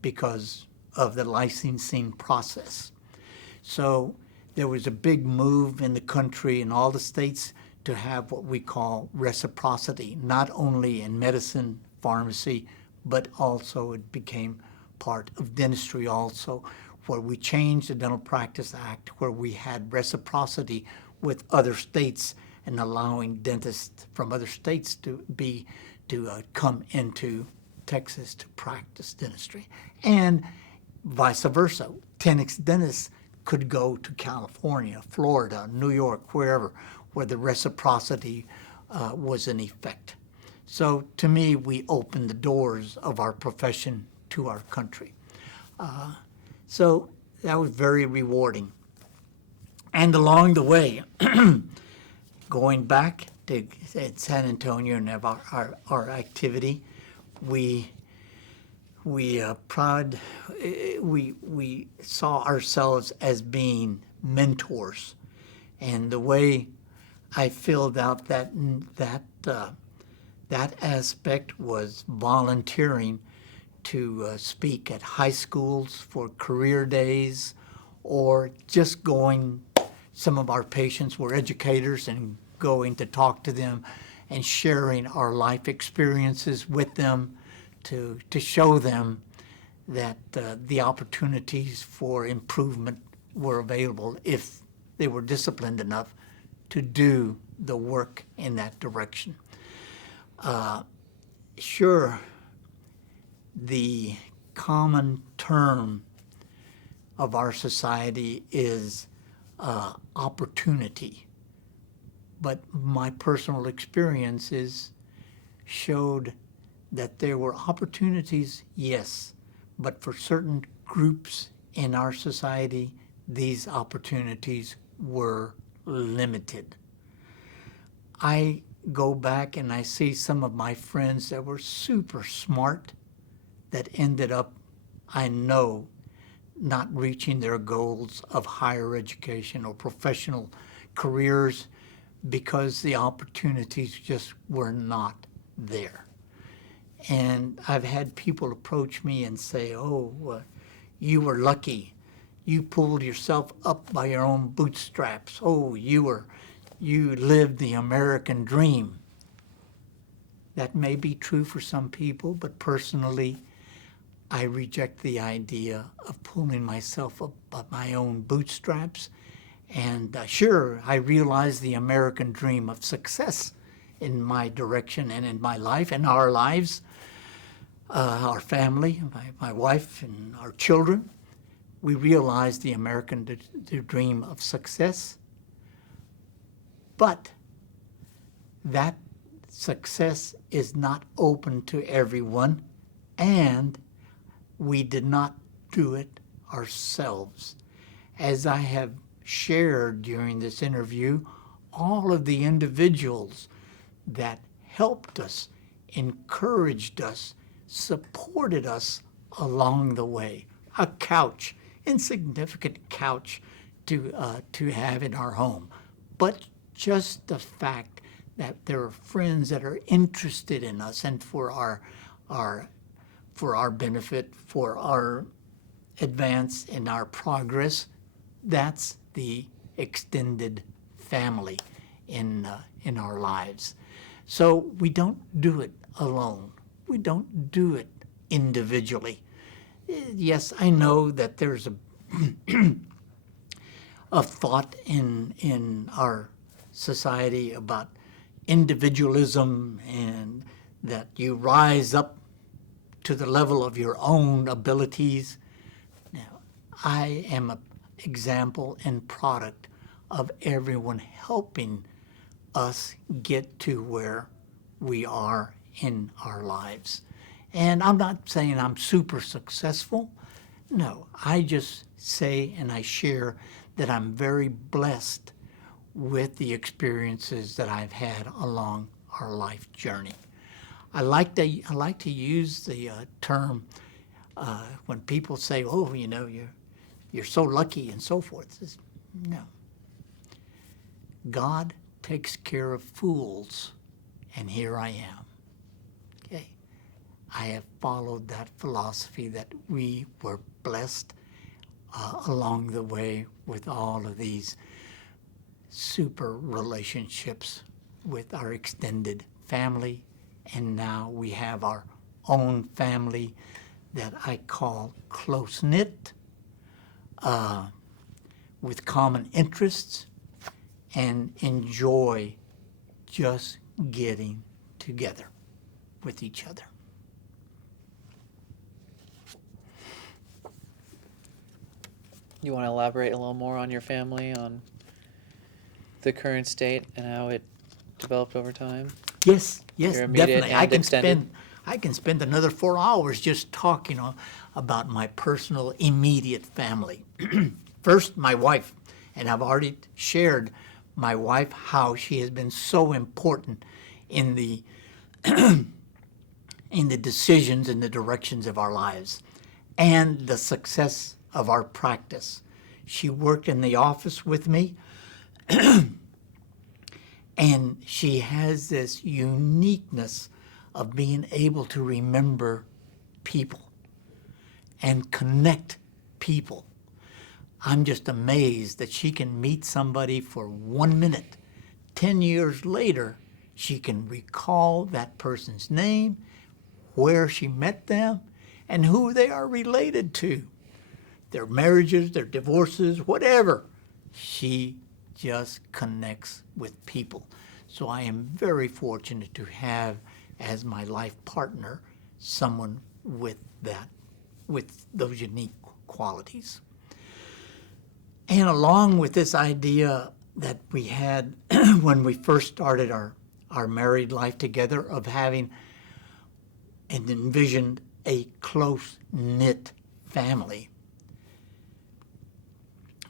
because of the licensing process. So there was a big move in the country in all the states to have what we call reciprocity, not only in medicine, pharmacy, but also it became part of dentistry also, where we changed the Dental Practice Act, where we had reciprocity with other states and allowing dentists from other states to come into Texas to practice dentistry, and vice versa. Tenex dentists could go to California, Florida, New York, wherever, where the reciprocity was in effect. So to me, we opened the doors of our profession to our country. So that was very rewarding. And along the way, going back to San Antonio and have our activity, we saw ourselves as being mentors, and the way I filled out that aspect was volunteering to speak at high schools for career days, or just going. Some of our patients were educators, and going to talk to them and sharing our life experiences with them to show them that the opportunities for improvement were available if they were disciplined enough to do the work in that direction. Sure, the common term of our society is opportunity, but my personal experiences showed that there were opportunities, yes, but for certain groups in our society, these opportunities were limited. I go back and I see some of my friends that were super smart that ended up, I know, not reaching their goals of higher education or professional careers because the opportunities just were not there. And I've had people approach me and say, oh, you were lucky. You pulled yourself up by your own bootstraps. Oh, you lived the American dream. That may be true for some people, but personally, I reject the idea of pulling myself up by my own bootstraps. And sure, I realize the American dream of success in my direction and in my life and our lives, our family, my wife and our children. We realize the American dream of success. But that success is not open to everyone, and we did not do it ourselves. As I have shared during this interview, all of the individuals that helped us, encouraged us, supported us along the way. A couch, insignificant couch to have in our home, but just the fact that there are friends that are interested in us and for our benefit, for our advance in our progress, that's the extended family in our lives. So we don't do it alone. We don't do it individually. Yes, I know that there's a thought in our society about individualism and that you rise up to the level of your own abilities. Now, I am an example and product of everyone helping us get to where we are in our lives. And I'm not saying I'm super successful. No, I just say and I share that I'm very blessed with the experiences that I've had along our life journey. I like to use the term when people say, "Oh, you know, you're so lucky" and so forth. It's, no. God takes care of fools, and here I am. Okay, I have followed that philosophy that we were blessed along the way with all of these super relationships with our extended family, and now we have our own family that I call close-knit, with common interests, and enjoy just getting together with each other. You want to elaborate a little more on your family, on the current state and how it developed over time? Yes, yes, Your immediate definitely. and extended? I can spend another 4 hours just talking about my personal immediate family. First, my wife, and I've already shared my wife, how she has been so important in the in the decisions and the directions of our lives and the success of our practice. She worked in the office with me, and she has this uniqueness of being able to remember people and connect people. I'm just amazed that she can meet somebody for 1 minute. 10 years later, she can recall that person's name, where she met them, and who they are related to. Their marriages, their divorces, whatever. She just connects with people. So I am very fortunate to have as my life partner someone with those unique qualities. And along with this idea that we had when we first started our married life together of having and envisioned a close-knit family,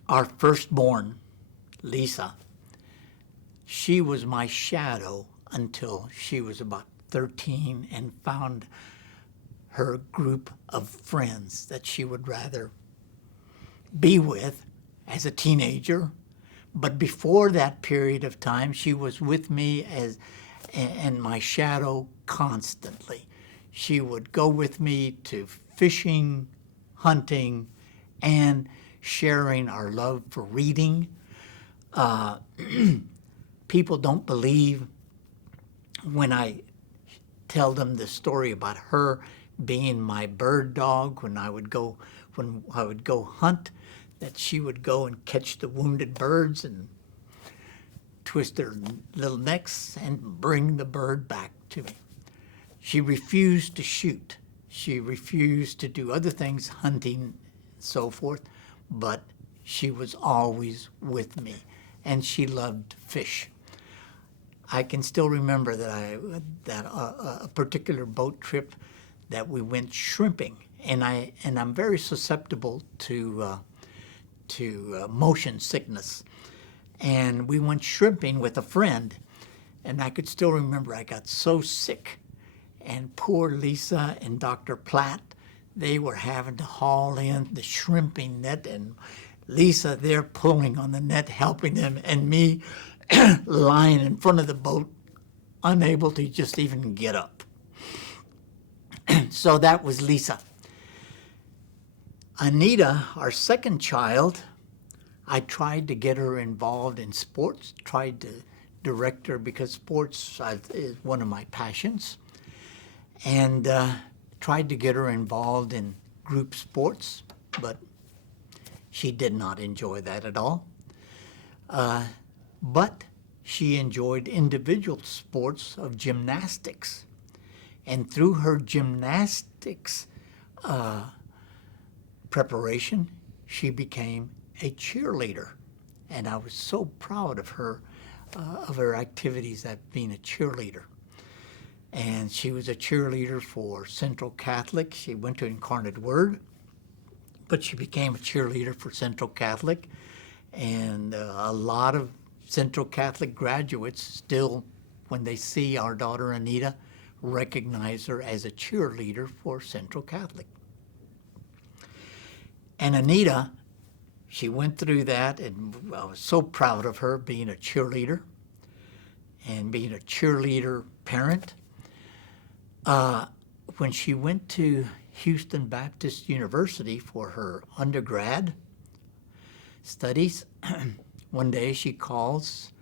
our firstborn, Lisa, she was my shadow until she was about 13 and found her group of friends that she would rather be with as a teenager. But before that period of time, she was with me and my shadow constantly. She would go with me to fishing, hunting, and sharing our love for reading. People don't believe when I tell them the story about her being my bird dog when I would go hunt, that she would go and catch the wounded birds and twist their little necks and bring the bird back to me. She refused to shoot. She refused to do other things, hunting, and so forth, but she was always with me, and she loved fish. I can still remember that a particular boat trip that we went shrimping, and I'm very susceptible to motion sickness, and we went shrimping with a friend, and I could still remember I got so sick, and poor Lisa and Dr. Platt, they were having to haul in the shrimping net, and Lisa there pulling on the net, helping them, and me lying in front of the boat, unable to just even get up. So that was Lisa. Anita, our second child, I tried to get her involved in sports, tried to direct her because sports is one of my passions, and tried to get her involved in group sports, but she did not enjoy that at all. But she enjoyed individual sports of gymnastics. And through her gymnastics preparation, she became a cheerleader. And I was so proud of her activities at being a cheerleader. And she was a cheerleader for Central Catholic. She went to Incarnate Word, but she became a cheerleader for Central Catholic. And a lot of Central Catholic graduates still, when they see our daughter Anita, recognize her as a cheerleader for Central Catholic. And Anita, she went through that, and I was so proud of her being a cheerleader and being a cheerleader parent. When she went to Houston Baptist University for her undergrad studies, one day she calls,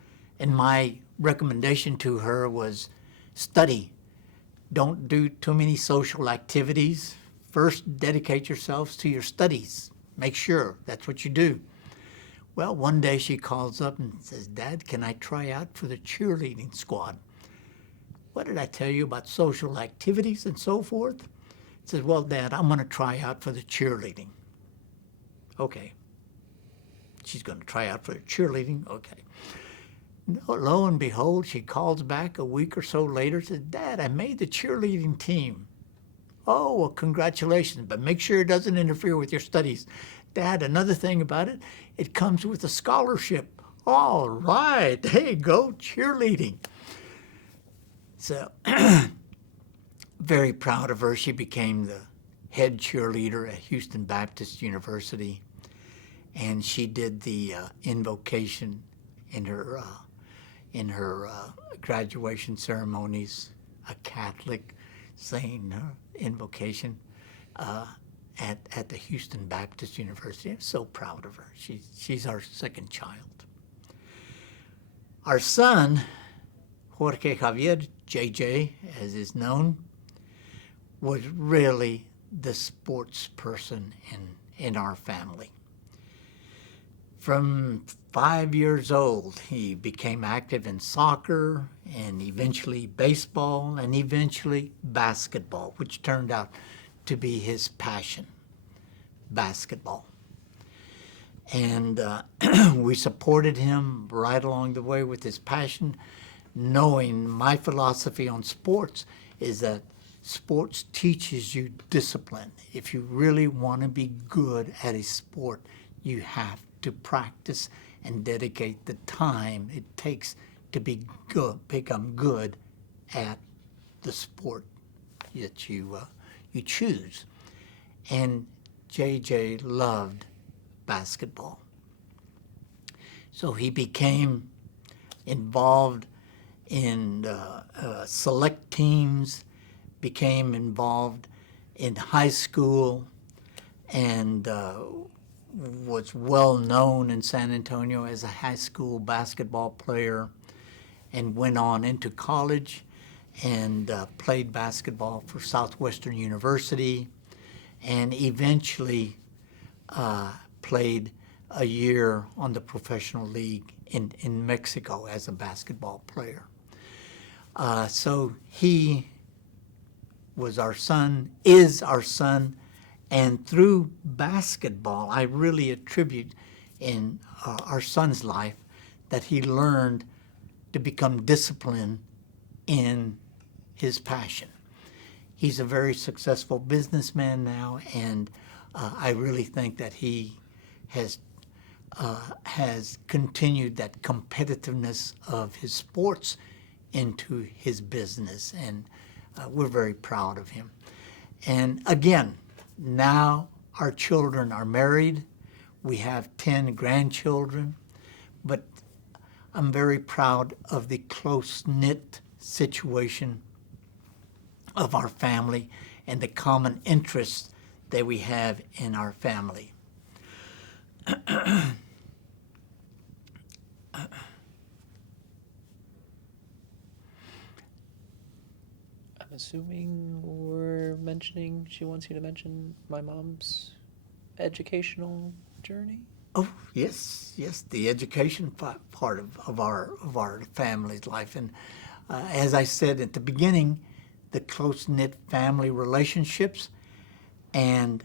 and my recommendation to her was study Don't do too many social activities. First, dedicate yourselves to your studies. Make sure that's what you do. Well, one day she calls up and says, Dad, can I try out for the cheerleading squad? What did I tell you about social activities and so forth? Says, well, Dad, I'm going to try out for the cheerleading. Okay. She's going to try out for the cheerleading. Okay. Lo and behold, she calls back a week or so later, says, Dad, I made the cheerleading team. Oh, well, congratulations, but make sure it doesn't interfere with your studies. Dad, another thing about it, it comes with a scholarship. All right, there you go, cheerleading. So, very proud of her. She became the head cheerleader at Houston Baptist University, and she did the invocation in her graduation ceremonies, a Catholic saying her invocation at the Houston Baptist University. I'm so proud of her. She's our second child. Our son, Jorge Javier, JJ, as is known, was really the sports person in our family. From 5 years old, he became active in soccer and eventually baseball and eventually basketball, which turned out to be his passion, basketball. And we supported him right along the way with his passion, knowing my philosophy on sports is that sports teaches you discipline. If you really want to be good at a sport, you have to practice and dedicate the time it takes to be good, become good at the sport that you choose. And JJ loved basketball. So he became involved in select teams, became involved in high school, and was well known in San Antonio as a high school basketball player, and went on into college and played basketball for Southwestern University, and eventually played a year on the professional league in Mexico as a basketball player. So he was our son, is our son, and through basketball, I really attribute in our son's life that he learned to become disciplined in his passion. He's a very successful businessman now, and I really think that he has continued that competitiveness of his sports into his business, and we're very proud of him. And again, now our children are married. We have 10 grandchildren, but I'm very proud of the close-knit situation of our family and the common interests that we have in our family. I'm assuming we're mentioning, she wants you to mention my mom's educational journey? Oh, yes, the education part of our family's life. And as I said at the beginning, the close-knit family relationships and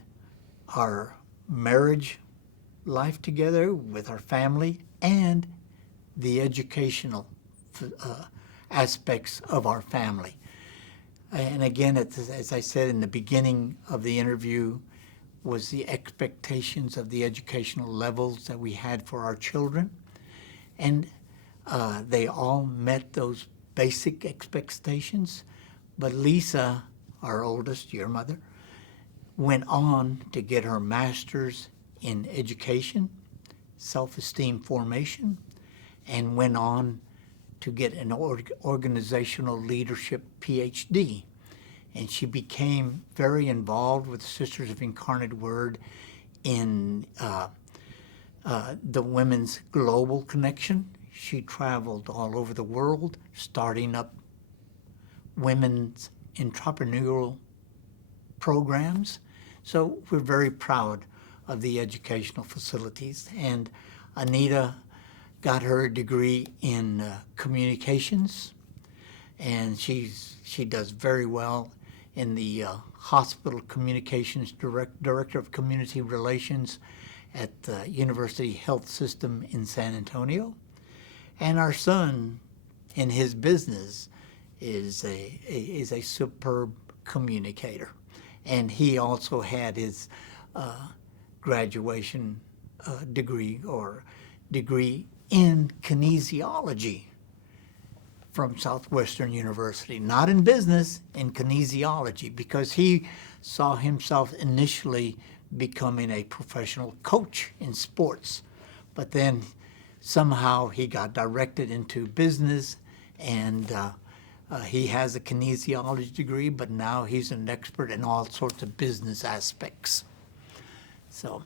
our marriage life together with our family and the educational aspects of our family. And again, as I said in the beginning of the interview, was the expectations of the educational levels that we had for our children. And they all met those basic expectations. But Lisa, our oldest, your mother, went on to get her master's in education, self-esteem formation, and went on to get an organizational leadership PhD. And she became very involved with the Sisters of Incarnate Word in the Women's Global Connection. She traveled all over the world, starting up women's entrepreneurial programs. So we're very proud of the educational facilities. And Anita got her degree in communications, and she does very well in the hospital communications director of community relations at the University Health System in San Antonio. And our son, in his business, is a superb communicator, and he also had his graduation degree in kinesiology from Southwestern University, not in business, in kinesiology, because he saw himself initially becoming a professional coach in sports, but then somehow he got directed into business, and he has a kinesiology degree, but now he's an expert in all sorts of business aspects. So,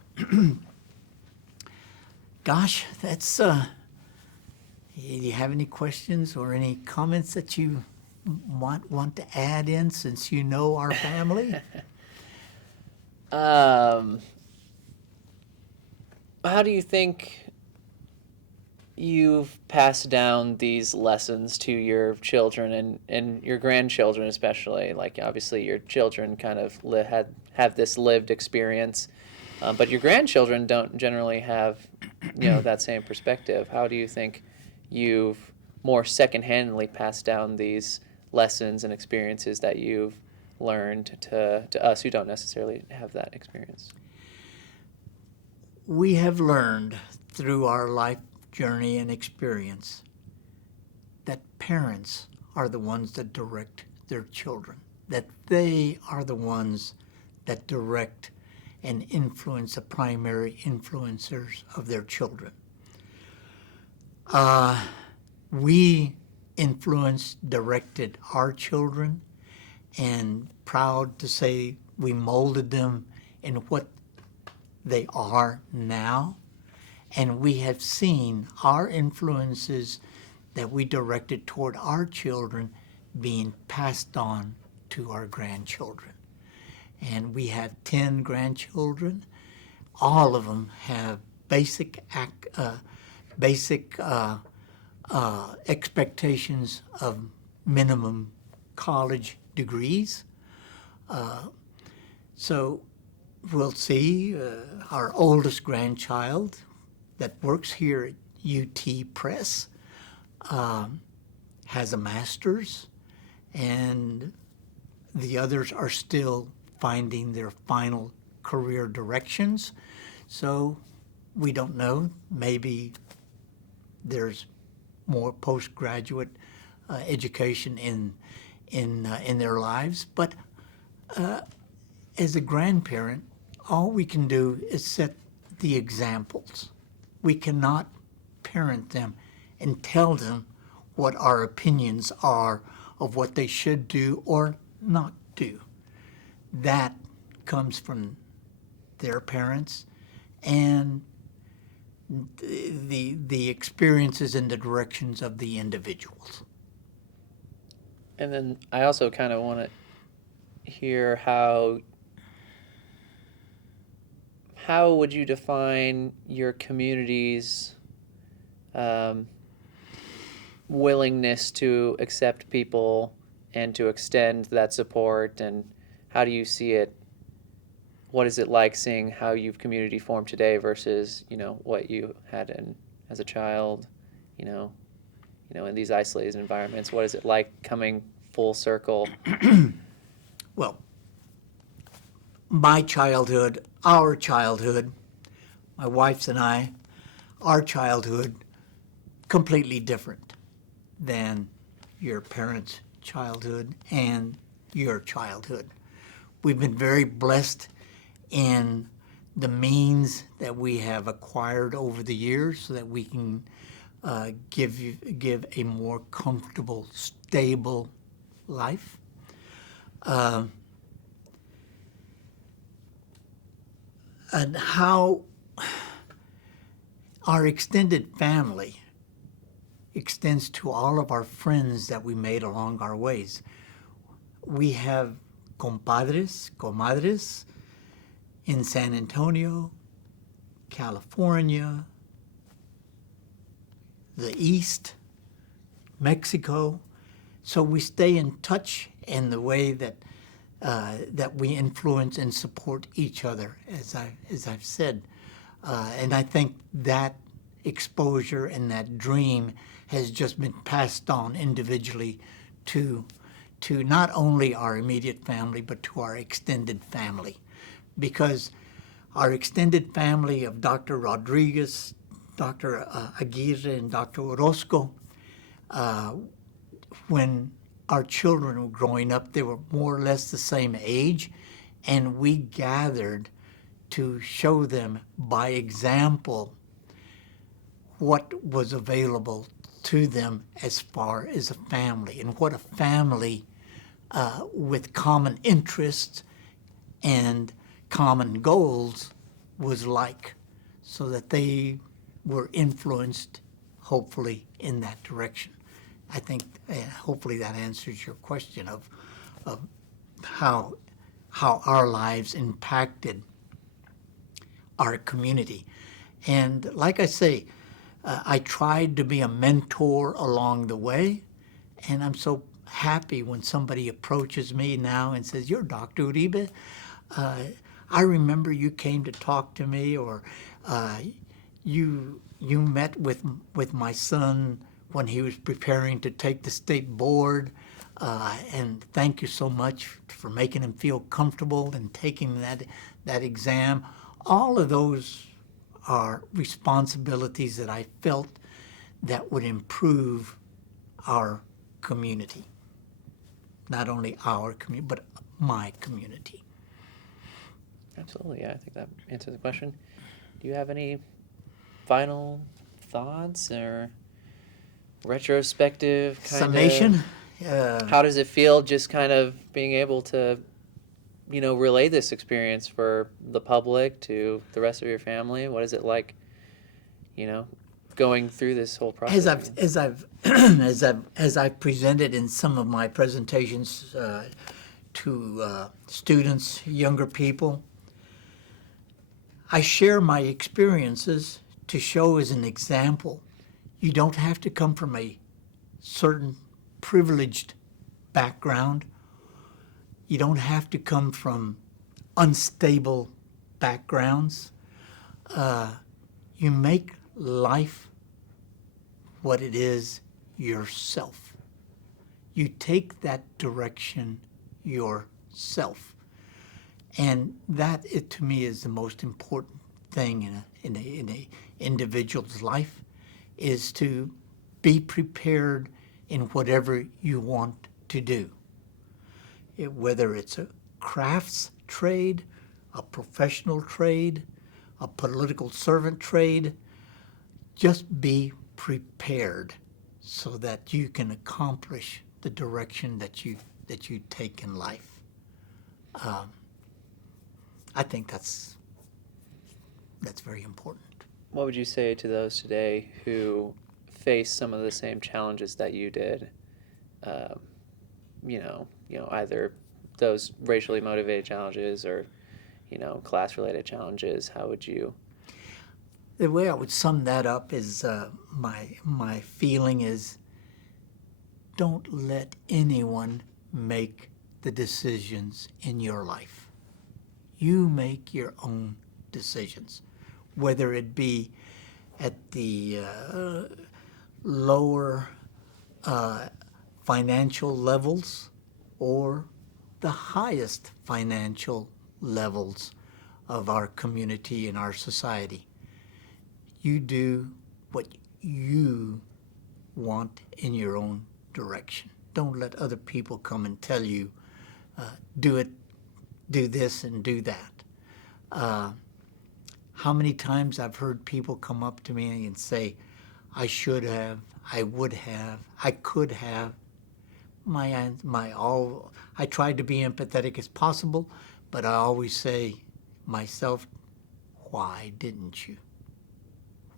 gosh, that's, do you have any questions or any comments that you want to add in, since you know our family? How do you think you've passed down these lessons to your children and your grandchildren especially? Like, obviously your children kind of have this lived experience, but your grandchildren don't generally have, that same perspective. How do you think you've more second-handedly passed down these lessons and experiences that you've learned to us who don't necessarily have that experience? We have learned through our life journey and experience that parents are the ones that direct their children, that they are the ones that direct and influence the primary influencers of their children. We influenced, directed our children, and proud to say we molded them in what they are now. And we have seen our influences that we directed toward our children being passed on to our grandchildren. And we have 10 grandchildren. All of them have basic expectations of minimum college degrees. So we'll see our oldest grandchild that works here at UT Press has a master's, and the others are still finding their final career directions. So we don't know. Maybe there's more postgraduate education in their lives. But as a grandparent, all we can do is set the examples. We cannot parent them and tell them what our opinions are of what they should do or not do. That comes from their parents and the experiences and the directions of the individuals. And then I also kind of want to hear how would you define your community's willingness to accept people and to extend that support, and how do you see it? What is it like seeing how you've community formed today versus what you had as a child, in these isolated environments? What is it like coming full circle? Well, my childhood, our childhood, my wife's and I, our childhood, completely different than your parents' childhood and your childhood. We've been very blessed in the means that we have acquired over the years so that we can give a more comfortable, stable life. And how our extended family extends to all of our friends that we made along our ways. We have compadres, comadres in San Antonio, California, the East, Mexico. So we stay in touch in the way that that we influence and support each other, as I've said, and I think that exposure and that dream has just been passed on individually to not only our immediate family but to our extended family, because our extended family of Dr. Rodriguez, Dr. Aguirre, and Dr. Orozco, when our children were growing up, they were more or less the same age, and we gathered to show them by example what was available to them as far as a family, and what a family with common interests and common goals was like, so that they were influenced, hopefully, in that direction. I think hopefully that answers your question of how our lives impacted our community. And like I say, I tried to be a mentor along the way, and I'm so happy when somebody approaches me now and says, "You're Dr. Uribe. I remember you came to talk to me," or you met with my son when he was preparing to take the state board, and thank you so much for making him feel comfortable and taking that exam. All of those are responsibilities that I felt that would improve our community. Not only our community, but my community. Absolutely, yeah, I think that answers the question. Do you have any final thoughts or retrospective kind Summation? of? How does it feel just kind of being able to, relay this experience for the public to the rest of your family? What is it like, going through this whole process? As I've presented in some of my presentations to students, younger people, I share my experiences to show as an example. You don't have to come from a certain privileged background. You don't have to come from unstable backgrounds. You make life what it is yourself. You take that direction yourself. And that, to me, is the most important thing in a individual's life, is to be prepared in whatever you want to do. Whether it's a crafts trade, a professional trade, a political servant trade, just be prepared so that you can accomplish the direction that you take in life. I think that's very important. What would you say to those today who face some of the same challenges that you did? Either those racially motivated challenges or, class-related challenges. How would you? The way I would sum that up is my feeling is, don't let anyone make the decisions in your life. You make your own decisions, whether it be at the lower financial levels or the highest financial levels of our community and our society. You do what you want in your own direction. Don't let other people come and tell you, do this and do that. How many times I've heard people come up to me and say, I should have, I would have, I could have. I tried to be empathetic as possible, but I always say myself, why didn't you?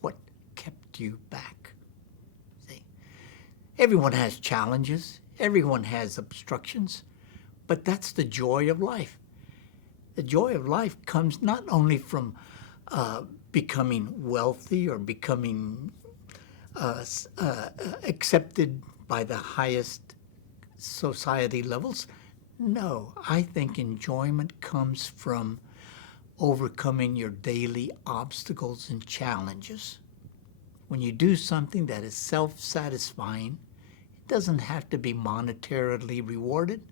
What kept you back? See, everyone has challenges. Everyone has obstructions. But that's the joy of life. The joy of life comes not only from becoming wealthy or becoming accepted by the highest society levels. No, I think enjoyment comes from overcoming your daily obstacles and challenges. When you do something that is self-satisfying, it doesn't have to be monetarily rewarded.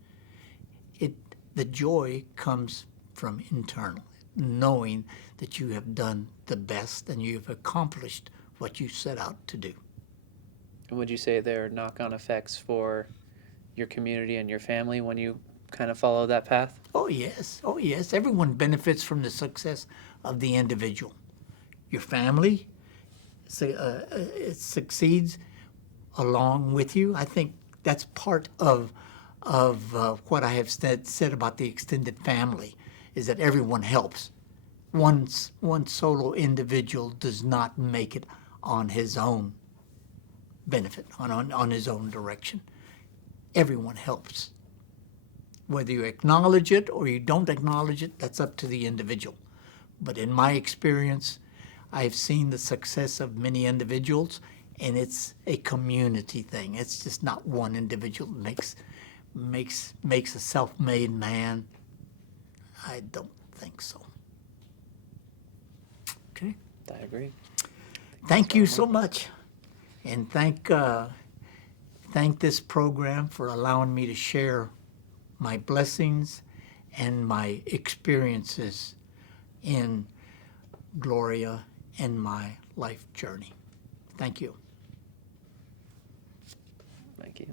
The joy comes from internal, knowing that you have done the best and you've accomplished what you set out to do. And would you say there are knock-on effects for your community and your family when you kind of follow that path? Oh yes, oh yes. Everyone benefits from the success of the individual. Your family it succeeds along with you. I think that's part of what I have said about the extended family, is that everyone helps. One solo individual does not make it on his own benefit, on his own direction. Everyone helps. Whether you acknowledge it or you don't acknowledge it, that's up to the individual. But in my experience, I've seen the success of many individuals, and it's a community thing. It's just not one individual makes a self-made man. I don't think so. Okay. I agree. Thank you so much, and thank this program for allowing me to share my blessings and my experiences in Gloria and my life journey. Thank you. Thank you.